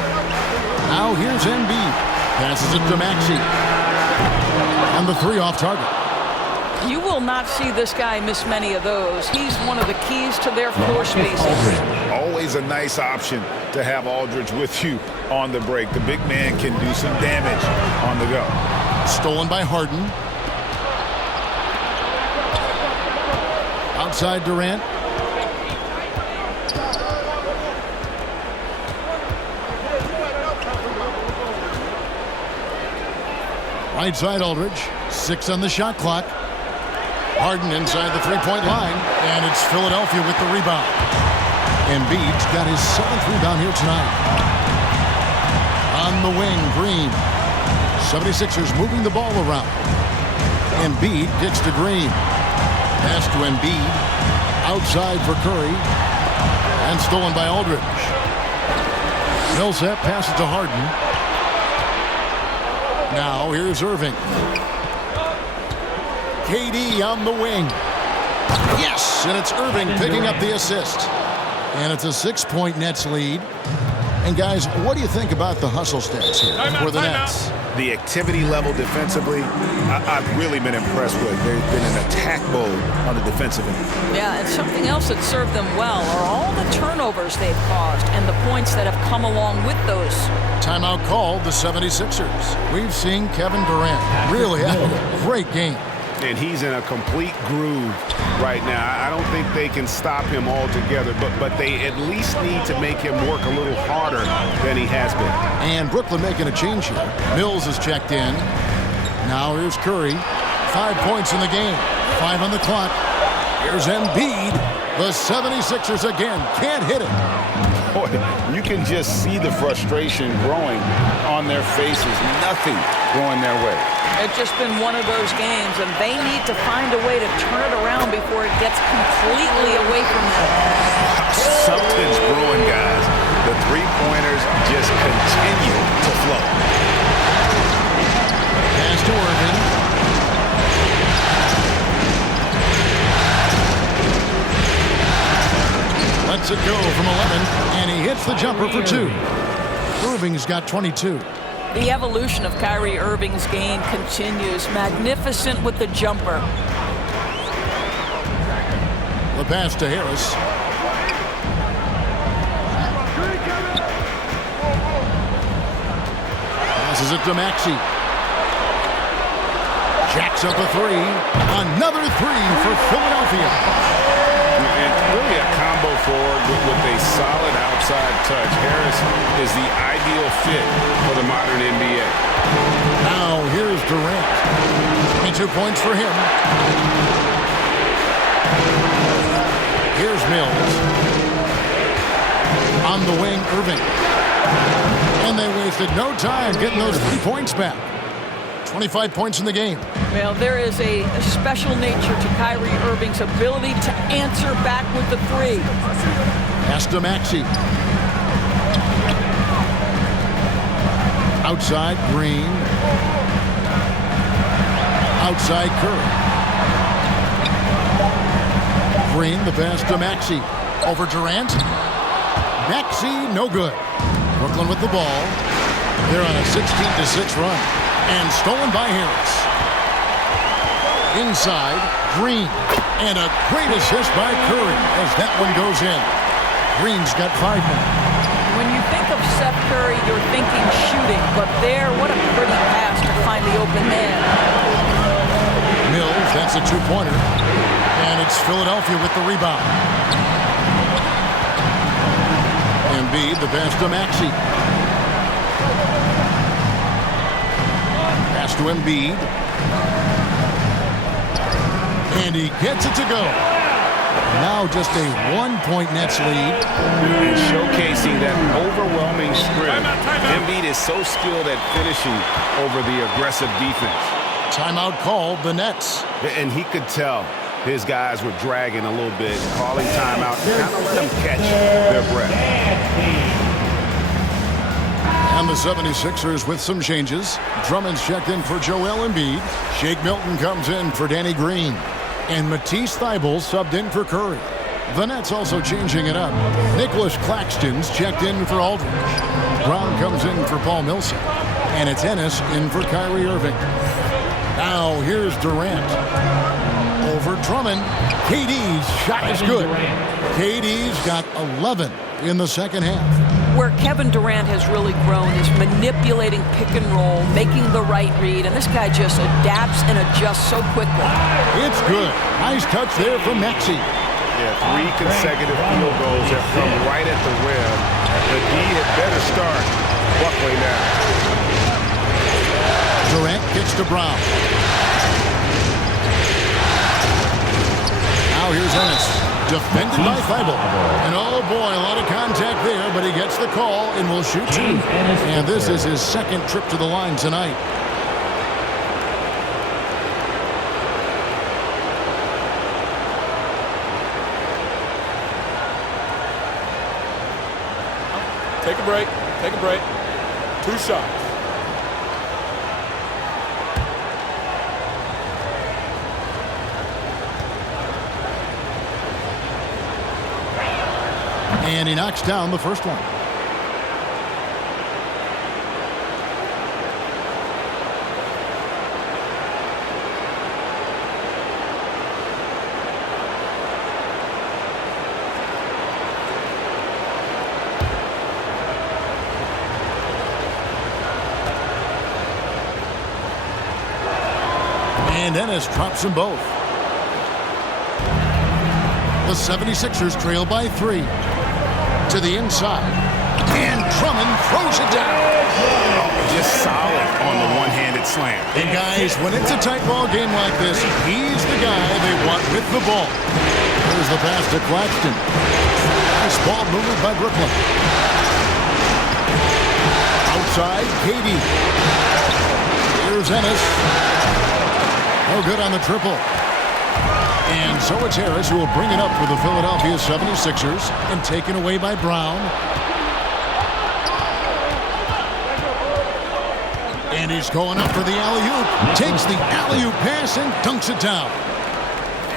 Now here's Embiid. Passes it to Maxey. And the 3 off target. You will not see this guy miss many of those. He's one of the keys to their floor spacing. Always a nice option to have Aldridge with you on the break. The big man can do some damage on the go. Stolen by Harden. Outside Durant. Right side Aldridge. 6 on the shot clock. Harden inside the 3-point line. And it's Philadelphia with the rebound. Embiid's got his 7th rebound here tonight. On the wing, Green. 76ers moving the ball around. Embiid gets to Green. Pass to Embiid. Outside for Curry. And stolen by Aldridge. Millsap passes to Harden. Now here's Irving. KD on the wing. Yes, and it's Irving picking up the assist. And it's a 6-point Nets lead. And guys, what do you think about the hustle stats here for the Nets? The activity level defensively, I've really been impressed with. They've been in attack mode on the defensive end. Yeah, and something else that served them well are all the turnovers they've caused and the points that have come along with those. Timeout called the 76ers. We've seen Kevin Durant really have a great game. And he's in a complete groove right now. I don't think they can stop him altogether, but they at least need to make him work a little harder than he has been. And Brooklyn making a change here. Mills is checked in. Now here's Curry. 5 points in the game. 5 on the clock. Here's Embiid. The 76ers again can't hit it. Boy, you can just see the frustration growing on their faces. Nothing going their way. It's just been one of those games, and they need to find a way to turn it around before it gets completely away from them. Something's brewing, guys. The three-pointers just continue to flow. Pass to Irving. Lets it go from 11, and he hits the jumper for 2. Irving's got 22. The evolution of Kyrie Irving's game continues. Magnificent with the jumper. The pass to Harris. Passes it to Maxey. Jacks up a 3. Another three for Philadelphia. And really a combo forward with a solid outside touch. Harris is the ideal fit for the modern NBA. Now here's Durant. 22 points for him. Here's Mills. On the wing, Irving. And they wasted no time getting those 3 points back. 25 points in the game. Well, there is a special nature to Kyrie Irving's ability to answer back with the three. Pass to Maxey. Outside, Green. Outside, Curry. Green, the pass to Maxey. Over Durant. Maxey, no good. Brooklyn with the ball. They're on a 16-6 run. And stolen by Harris. Inside, Green. And a great assist by Curry as that one goes in. Green's got 5 now. When you think of Seth Curry, you're thinking shooting. But there, what a pretty pass to find the open man. Mills, that's a 2-pointer. And it's Philadelphia with the rebound. Embiid, the pass to Maxey. Pass to Embiid. And he gets it to go. Now just a 1-point Nets lead. And showcasing that overwhelming sprint. Embiid is so skilled at finishing over the aggressive defense. Timeout called the Nets. And he could tell his guys were dragging a little bit, calling timeout, kind of let them catch their breath. And the 76ers with some changes. Drummond's checked in for Joel Embiid. Shake Milton comes in for Danny Green. And Matisse Thybulle subbed in for Curry. The Nets also changing it up. Nicholas Claxton's checked in for Aldridge. Brown comes in for Paul Millsap. And it's Ennis in for Kyrie Irving. Now here's Durant. Over Drummond. KD's shot is good. KD's got 11 in the second half. Where Kevin Durant has really grown is manipulating pick and roll, making the right read, and this guy just adapts and adjusts so quickly. It's good. Nice touch there from Maxey. Yeah, 3 consecutive field goals have come right at the rim. The D had better start buckling now. Durant gets to Brown. Now here's Ennis. Defended by Thybulle. And oh boy, a lot of contact there, but he gets the call and will shoot 2. And this is his second trip to the line tonight. Take a break. Take a break. 2 shots. And he knocks down the first one. And Ennis drops them both. The 76ers trail by 3. To the inside. And Drummond throws it down. Just solid on the one-handed slam. And guys, when it's a tight ball game like this, he's the guy they want with the ball. There's the pass to Claxton. Nice ball movement by Brooklyn. Outside, KD. Here's Ennis. No good on the triple. And so it's Harris who will bring it up for the Philadelphia 76ers and taken away by Brown. And he's going up for the alley-oop. Takes the alley-oop pass and dunks it down.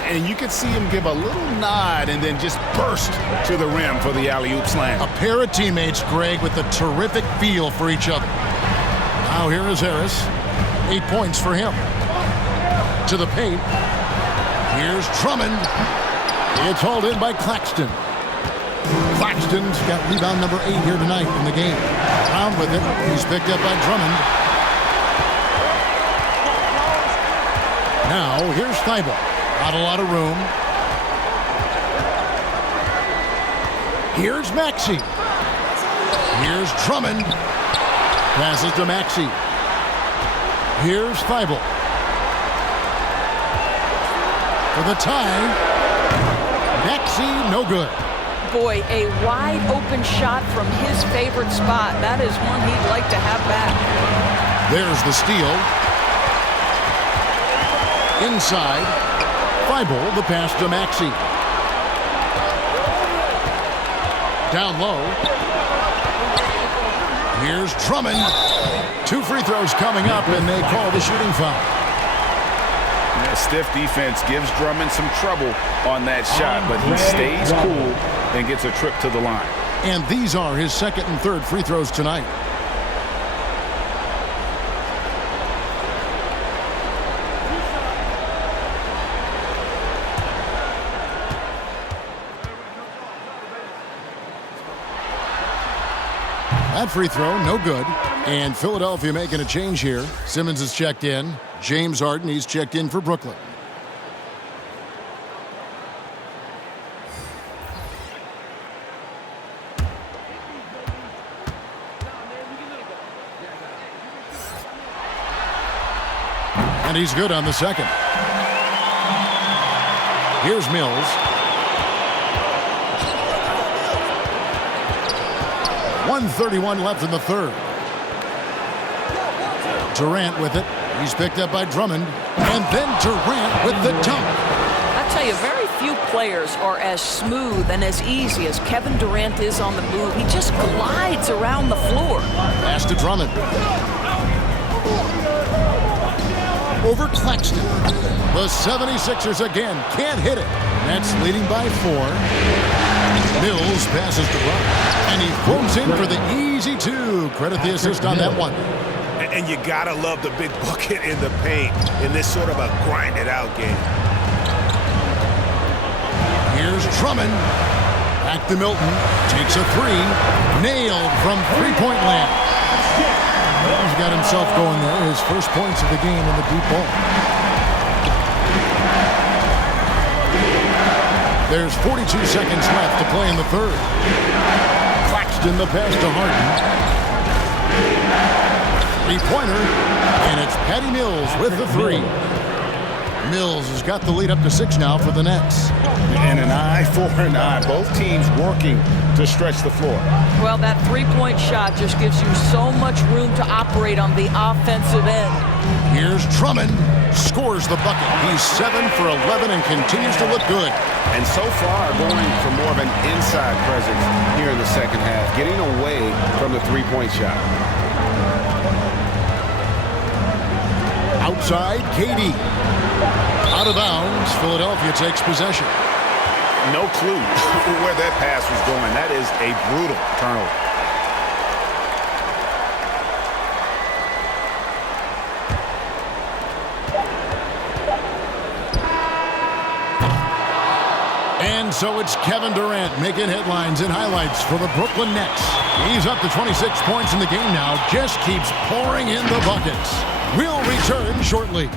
And you can see him give a little nod and then just burst to the rim for the alley-oop slam. A pair of teammates, Greg, with a terrific feel for each other. Now here is Harris. 8 points for him. To the paint. Here's Drummond. It's hauled in by Claxton. Claxton's got rebound number 8 here tonight in the game. Brown with it. He's picked up by Drummond. Now, here's Thibault. Not a lot of room. Here's Maxey. Here's Drummond. Passes to Maxey. Here's Thibault. For the tie. Maxey, no good. Boy, a wide open shot from his favorite spot. That is one he'd like to have back. There's the steal. Inside. Thibault, the pass to Maxey. Down low. Here's Drummond. 2 free throws coming up, and they call the shooting foul. Yeah, stiff defense gives Drummond some trouble on that shot, but he stays cool and gets a trip to the line. And these are his second and third free throws tonight. That free throw, no good. And Philadelphia making a change here. Simmons is checked in. James Harden, he's checked in for Brooklyn. And he's good on the second. Here's Mills. 1:31 left in the third. Durant with it. He's picked up by Drummond. And then Durant with the dunk. I tell you, very few players are as smooth and as easy as Kevin Durant is on the move. He just glides around the floor. Pass to Drummond. Over Claxton. The 76ers again can't hit it. Nets leading by 4. Mills passes to Brown. And he floats in for the easy 2. Credit the assist on that one. And you gotta love the big bucket in the paint in this sort of a grinded-out game. Here's Drummond. Back to Milton. Takes a 3. Nailed from three-point land. He's got himself going there. His first points of the game in the deep ball. There's 42 seconds left to play in the third. Claxton the pass to Harden. Three-pointer, and it's Patty Mills with the 3. Mills has got the lead up to 6 now for the Nets. And an eye for an eye. Both teams working to stretch the floor. Well, that three-point shot just gives you so much room to operate on the offensive end. Here's Drummond. Scores the bucket. He's 7 for 11 and continues to look good. And so far, going for more of an inside presence here in the second half, getting away from the three-point shot. Outside, KD. Out of bounds, Philadelphia takes possession. No clue where that pass was going. That is a brutal turnover. And so it's Kevin Durant making headlines and highlights for the Brooklyn Nets. He's up to 26 points in the game now. Just keeps pouring in the buckets. We'll return shortly.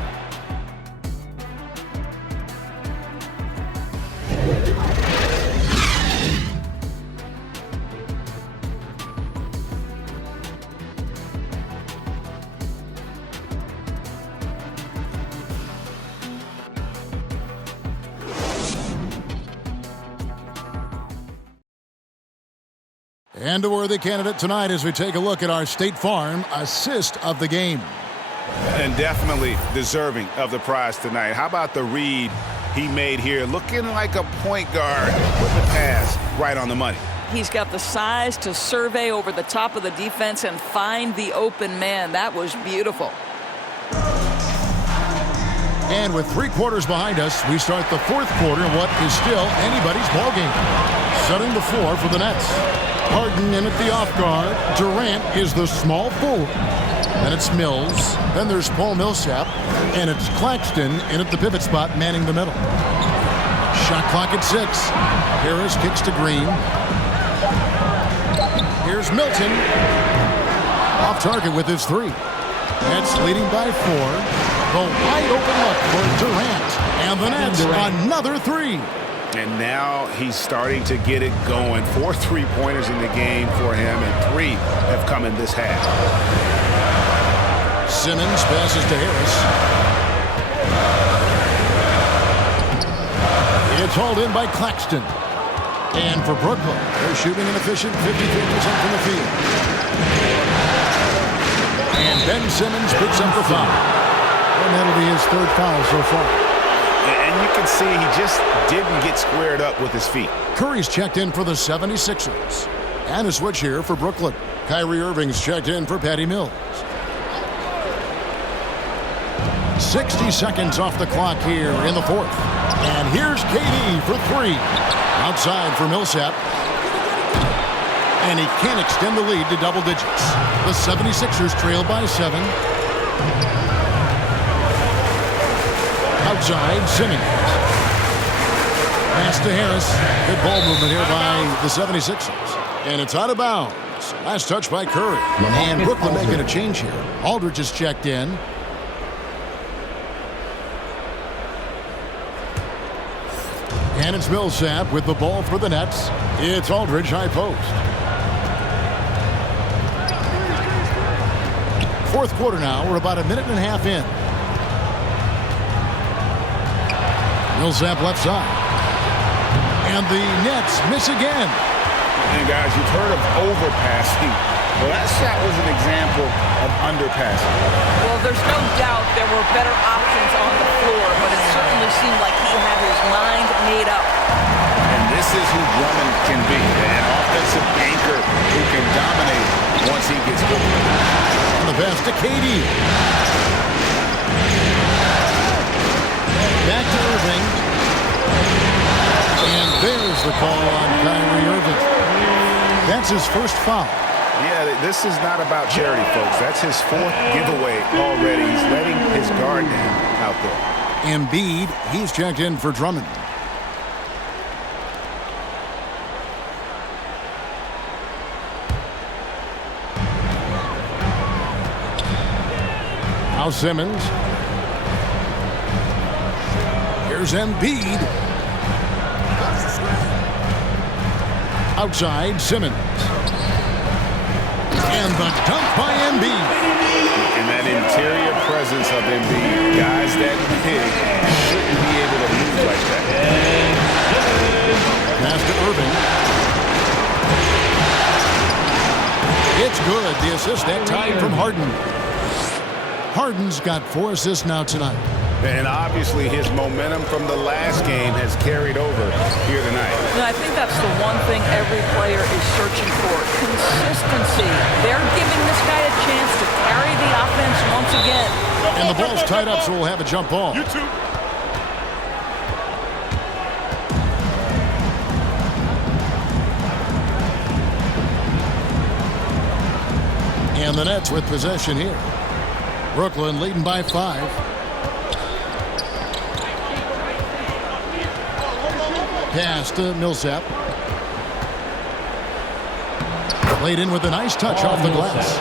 And a worthy candidate tonight as we take a look at our State Farm assist of the game. And definitely deserving of the prize tonight. How about the read he made here? Looking like a point guard with the pass right on the money. He's got the size to survey over the top of the defense and find the open man. That was beautiful. And with 3 quarters behind us, we start the 4th quarter in what is still anybody's ball game. Setting the floor for the Nets. Harden in at the off guard. Durant is the small forward. Then it's Mills. Then there's Paul Millsap. And it's Claxton in at the pivot spot, manning the middle. Shot clock at 6. Harris kicks to Green. Here's Milton. Off target with his 3. Nets leading by 4. The wide open look for Durant. And the Nets, another three. And now he's starting to get it going. 4 3-pointers in the game for him, and 3 have come in this half. Simmons passes to Harris. It's hauled in by Claxton. And for Brooklyn, they're shooting an efficient 53% from the field. And Ben Simmons picks up the foul. And that'll be his 3rd foul so far. And you can see he just didn't get squared up with his feet. Curry's checked in for the 76ers. And a switch here for Brooklyn. Kyrie Irving's checked in for Patty Mills. 60 seconds off the clock here in the 4th. And here's KD for 3. Outside for Millsap. And he can't extend the lead to double digits. The 76ers trail by 7. Outside, Simmons. Pass to Harris. Good ball movement here by the 76ers. And it's out of bounds. Last touch by Curry. And Brooklyn making a change here. Aldridge is checked in. And it's Millsap with the ball for the Nets. It's Aldridge, high post. 4th quarter now. We're about a minute and a half in. Millsap left side. And the Nets miss again. And guys, you've heard of overpassing. Well, that shot was an example of underpassing. Well, there's no doubt there were better options on the floor, but it certainly seemed like he had his mind made up. And this is who Drummond can be, an offensive anchor who can dominate once he gets going. On the pass to KD. Back to Irving. And there's the call on Kyrie Irving. That's his 1st foul. Yeah, this is not about charity, folks. That's his 4th giveaway already. He's letting his guard down out there. Embiid, he's checked in for Drummond. Now Simmons. Here's Embiid. Outside, Simmons. And the dunk by Embiid. And that interior presence of Embiid, guys that big shouldn't be able to move like that. Pass to Irving. It's good. The assist that time from Harden. Harden's got 4 assists now tonight. And obviously his momentum from the last game has carried over here tonight. And I think that's the one thing every player is searching for. Consistency. They're giving this guy a chance to carry the offense once again. And the ball's tied up, so we'll have a jump ball. You too. And the Nets with possession here. Brooklyn leading by 5. Pass to Millsap. Played in with a nice touch off the glass.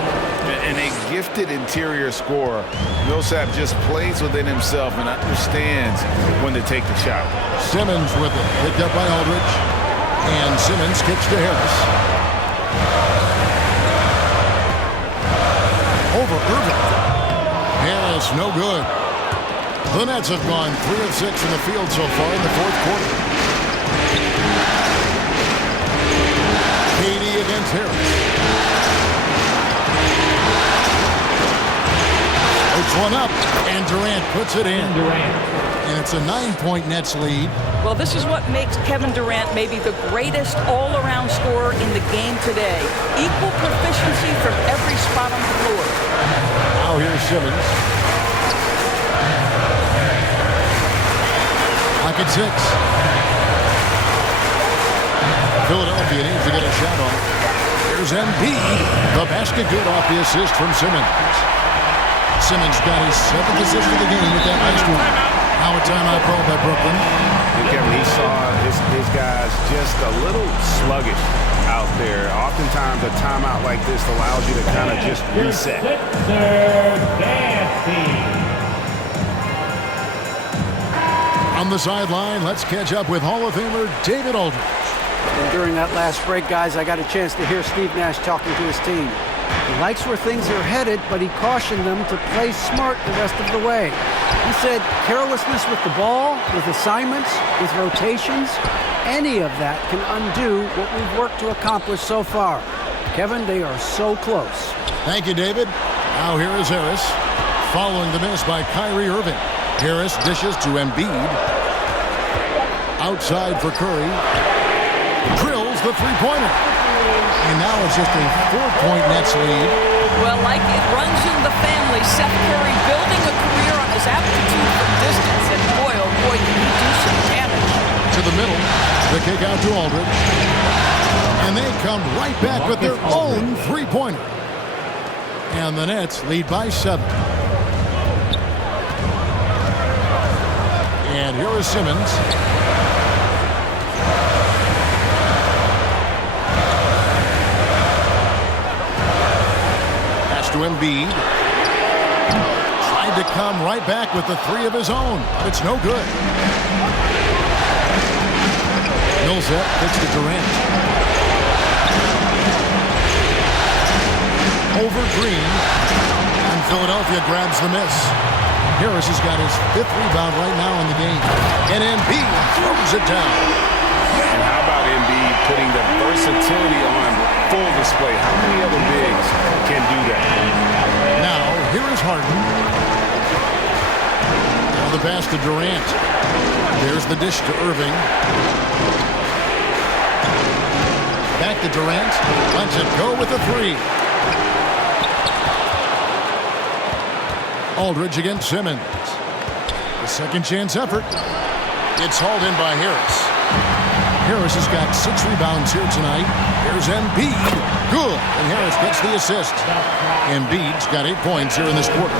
And a gifted interior scorer. Millsap just plays within himself and understands when to take the shot. Simmons with it. Picked up by Aldridge. And Simmons kicks to Harris. Over Irving. Harris, no good. The Nets have gone 3 of 6 in the field so far in the 4th quarter. KD against Harris. It's one up, and Durant puts it in. And it's a 9-point Nets lead. Well, this is what makes Kevin Durant maybe the greatest all-around scorer in the game today. Equal proficiency from every spot on the floor. Now here's Simmons. Pocket 6. Philadelphia needs to get a shot off. Here's Embiid. The basket good off the assist from Simmons. Simmons got his 7th assist of the game with that last one. Now a timeout called by Brooklyn. And Kevin, he saw his guys just a little sluggish out there. Oftentimes a timeout like this allows you to kind of just reset. From the sideline, let's catch up with Hall of Famer David Aldridge. And during that last break, guys, I got a chance to hear Steve Nash talking to his team. He likes where things are headed, but he cautioned them to play smart the rest of the way. He said carelessness with the ball, with assignments, with rotations, any of that can undo what we've worked to accomplish so far. Kevin, they are so close. Thank you, David. Now here is Harris, following the miss by Kyrie Irving. Harris dishes to Embiid. Outside for Curry. Drills the three-pointer. And now it's just a 4-point Nets lead. Well, like it runs in the family, Seth Curry building a career on his aptitude for distance, and boy, oh boy, can he do some damage. To the middle, the kick out to Aldridge. And they come right back with their own three-pointer. And the Nets lead by 7. And here is Simmons. Pass to Embiid. Tried to come right back with the 3 of his own, but it's no good. Millsap pitch to Durant. Over Green. And Philadelphia grabs the miss. Harris has got his 5th rebound right now in the game. And Embiid throws it down. And how about Embiid putting the versatility on full display? How many other bigs can do that? Now, here is Harden. Now the pass to Durant. There's the dish to Irving. Back to Durant. Lets it go with a 3. Aldridge against Simmons. The second chance effort. It's hauled in by Harris. Harris has got 6 rebounds here tonight. Here's Embiid. Good. And Harris gets the assist. Embiid's got 8 points here in this quarter.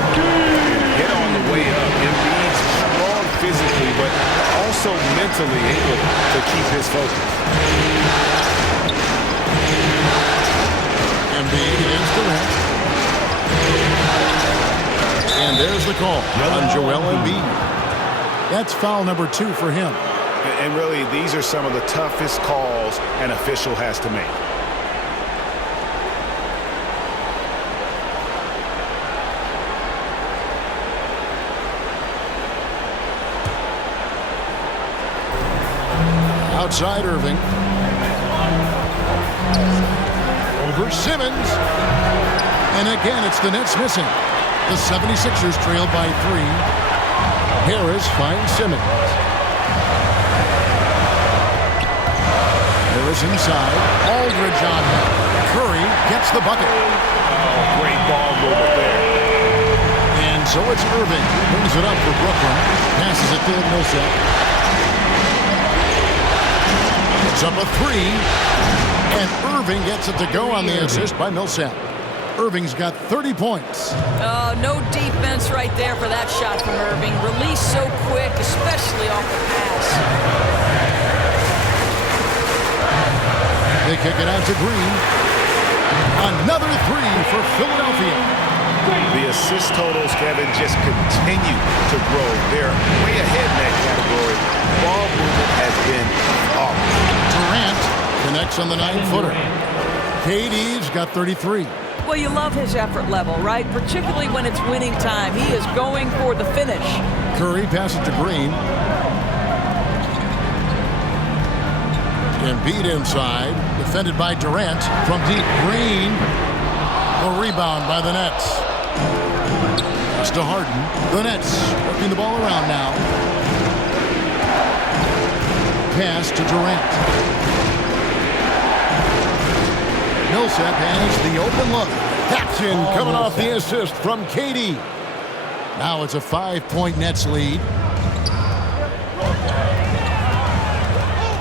Hit on the way up. Embiid's strong physically, but also mentally able to keep his focus. Embiid against Durant. And there's the call on Joel Embiid. That's foul number 2 for him. And really, these are some of the toughest calls an official has to make. Outside Irving. Over Simmons. And again, it's the Nets missing. The 76ers trailed by 3. Harris finds Simmons. Harris inside. Aldridge on him. Curry gets the bucket. Oh, great ball movement there. And so it's Irving. Brings it up for Brooklyn. Passes it to Millsap. It's up a 3. And Irving gets it to go on the assist by Millsap. Irving's got 30 points. Oh, no defense right there for that shot from Irving. Release so quick, especially off the pass. They kick it out to Green. Another 3 for Philadelphia. The assist totals, Kevin, just continue to grow. They're way ahead in that category. Ball movement has been off. Durant connects on the 9-footer. KD's got 33. Well, you love his effort level, right? Particularly when it's winning time. He is going for the finish. Curry passes to Green. Embiid inside. Defended by Durant. From deep, Green. The rebound by the Nets. Pass to Harden. The Nets working the ball around now. Pass to Durant. Millsap has the open look. Paxson coming off the assist from KD. Now it's a 5-point Nets lead.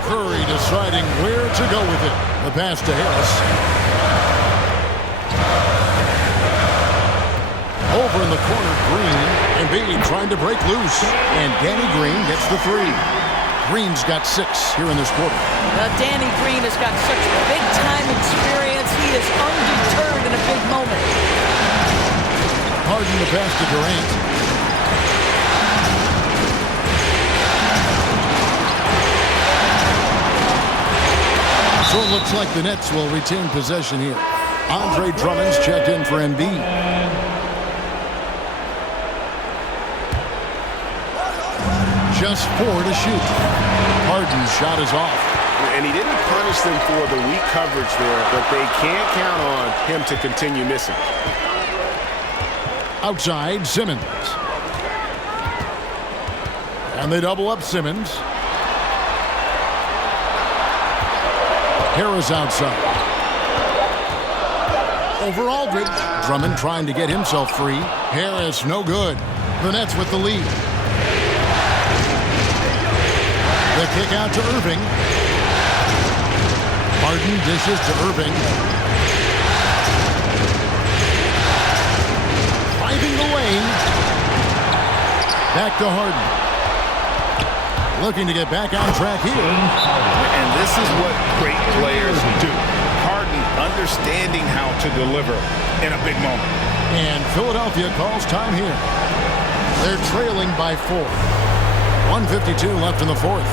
Curry deciding where to go with it. The pass to Harris. Over in the corner, Green. Embiid trying to break loose. And Danny Green gets the 3. Green's got 6 here in this quarter. Danny Green has got such big-time experience. He is undeterred in a big moment. Harden the pass to Durant. Looks like the Nets will retain possession here. Andre Drummond's checked in for Embiid. Just 4 to shoot. Harden's shot is off. And he didn't punish them for the weak coverage there, but they can't count on him to continue missing. Outside, Simmons. And they double up Simmons. Harris outside. Over Aldridge. Drummond trying to get himself free. Harris no good. The Nets with the lead. The kick out to Irving. Harden dishes to Irving. Driving the lane. Back to Harden. Looking to get back on track here. And this is what great players do. Harden understanding how to deliver in a big moment. And Philadelphia calls time here. They're trailing by 4. 1:52 left in the fourth.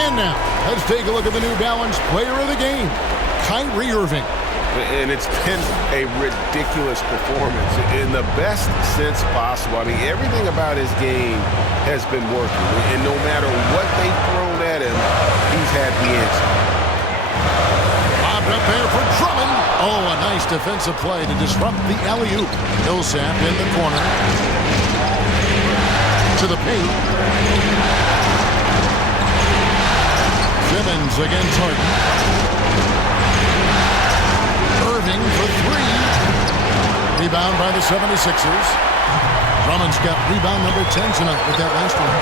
And now, let's take a look at the New Balance player of the game, Kyrie Irving. And it's been a ridiculous performance in the best sense possible. I mean, everything about his game has been working. And no matter what they've thrown at him, he's had the answer. Bobbed up there for Drummond. Oh, a nice defensive play to disrupt the alley-oop. Millsap in the corner. To the paint. Simmons against Harden. Irving for 3. Rebound by the 76ers. Drummond's got rebound number 10 tonight with that last one.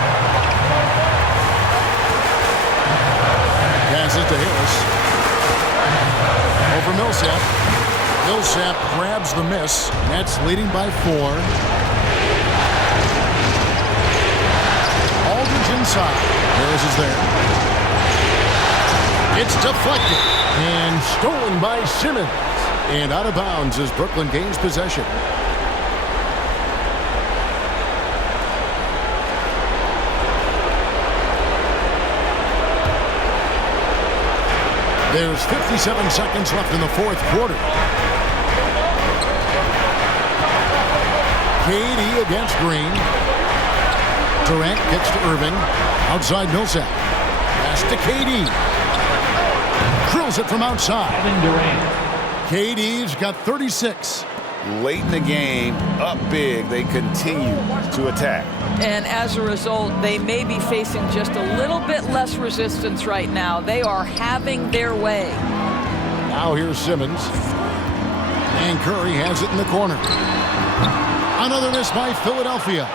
Passes to Harris. Over Millsap. Millsap grabs the miss. Nets leading by 4. Aldridge inside. Harris is there. It's deflected and stolen by Simmons. And out of bounds as Brooklyn gains possession. There's 57 seconds left in the fourth quarter. KD against Green. Durant kicks to Irving. Outside Millsap. Pass to KD. Drills it from outside. Kevin Durant. KD's got 36. Late in the game, up big, they continue to attack. And as a result, they may be facing just a little bit less resistance right now. They are having their way. Now here's Simmons. And Curry has it in the corner. Another miss by Philadelphia.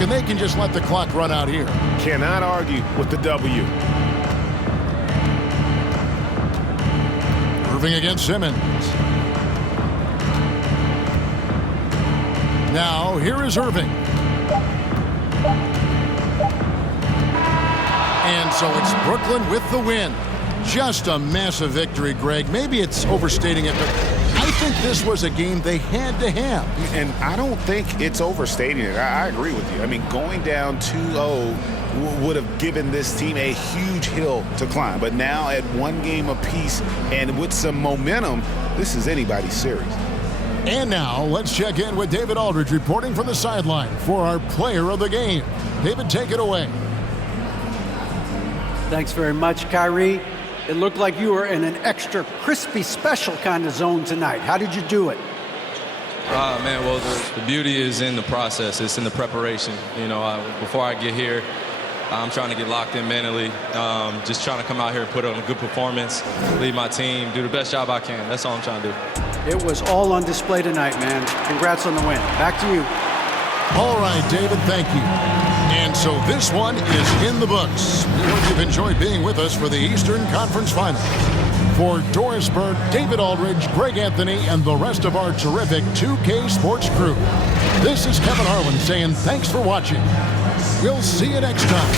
And they can just let the clock run out here. Cannot argue with the W. Irving against Simmons. Now, here is Irving. And so it's Brooklyn with the win. Just a massive victory, Greg. Maybe it's overstating it, but I think this was a game they had to have. And I don't think it's overstating it. I agree with you. I mean, going down 2-0 would have given this team a huge hill to climb. But now at 1 game apiece and with some momentum, this is anybody's series. And now let's check in with David Aldridge reporting from the sideline for our player of the game. David, take it away. Thanks very much, Kyrie. It looked like you were in an extra crispy special kind of zone tonight. How did you do it? Man, well, the beauty is in the process. It's in the preparation. You know, before I get here, I'm trying to get locked in mentally, just trying to come out here and put on a good performance, lead my team, do the best job I can. That's all I'm trying to do. It was all on display tonight, man. Congrats on the win. Back to you. All right, David, thank you. And so this one is in the books. We hope you've enjoyed being with us for the Eastern Conference Finals. For Doris Burke, David Aldridge, Greg Anthony, and the rest of our terrific 2K Sports crew, this is Kevin Harlan saying thanks for watching. We'll see you next time.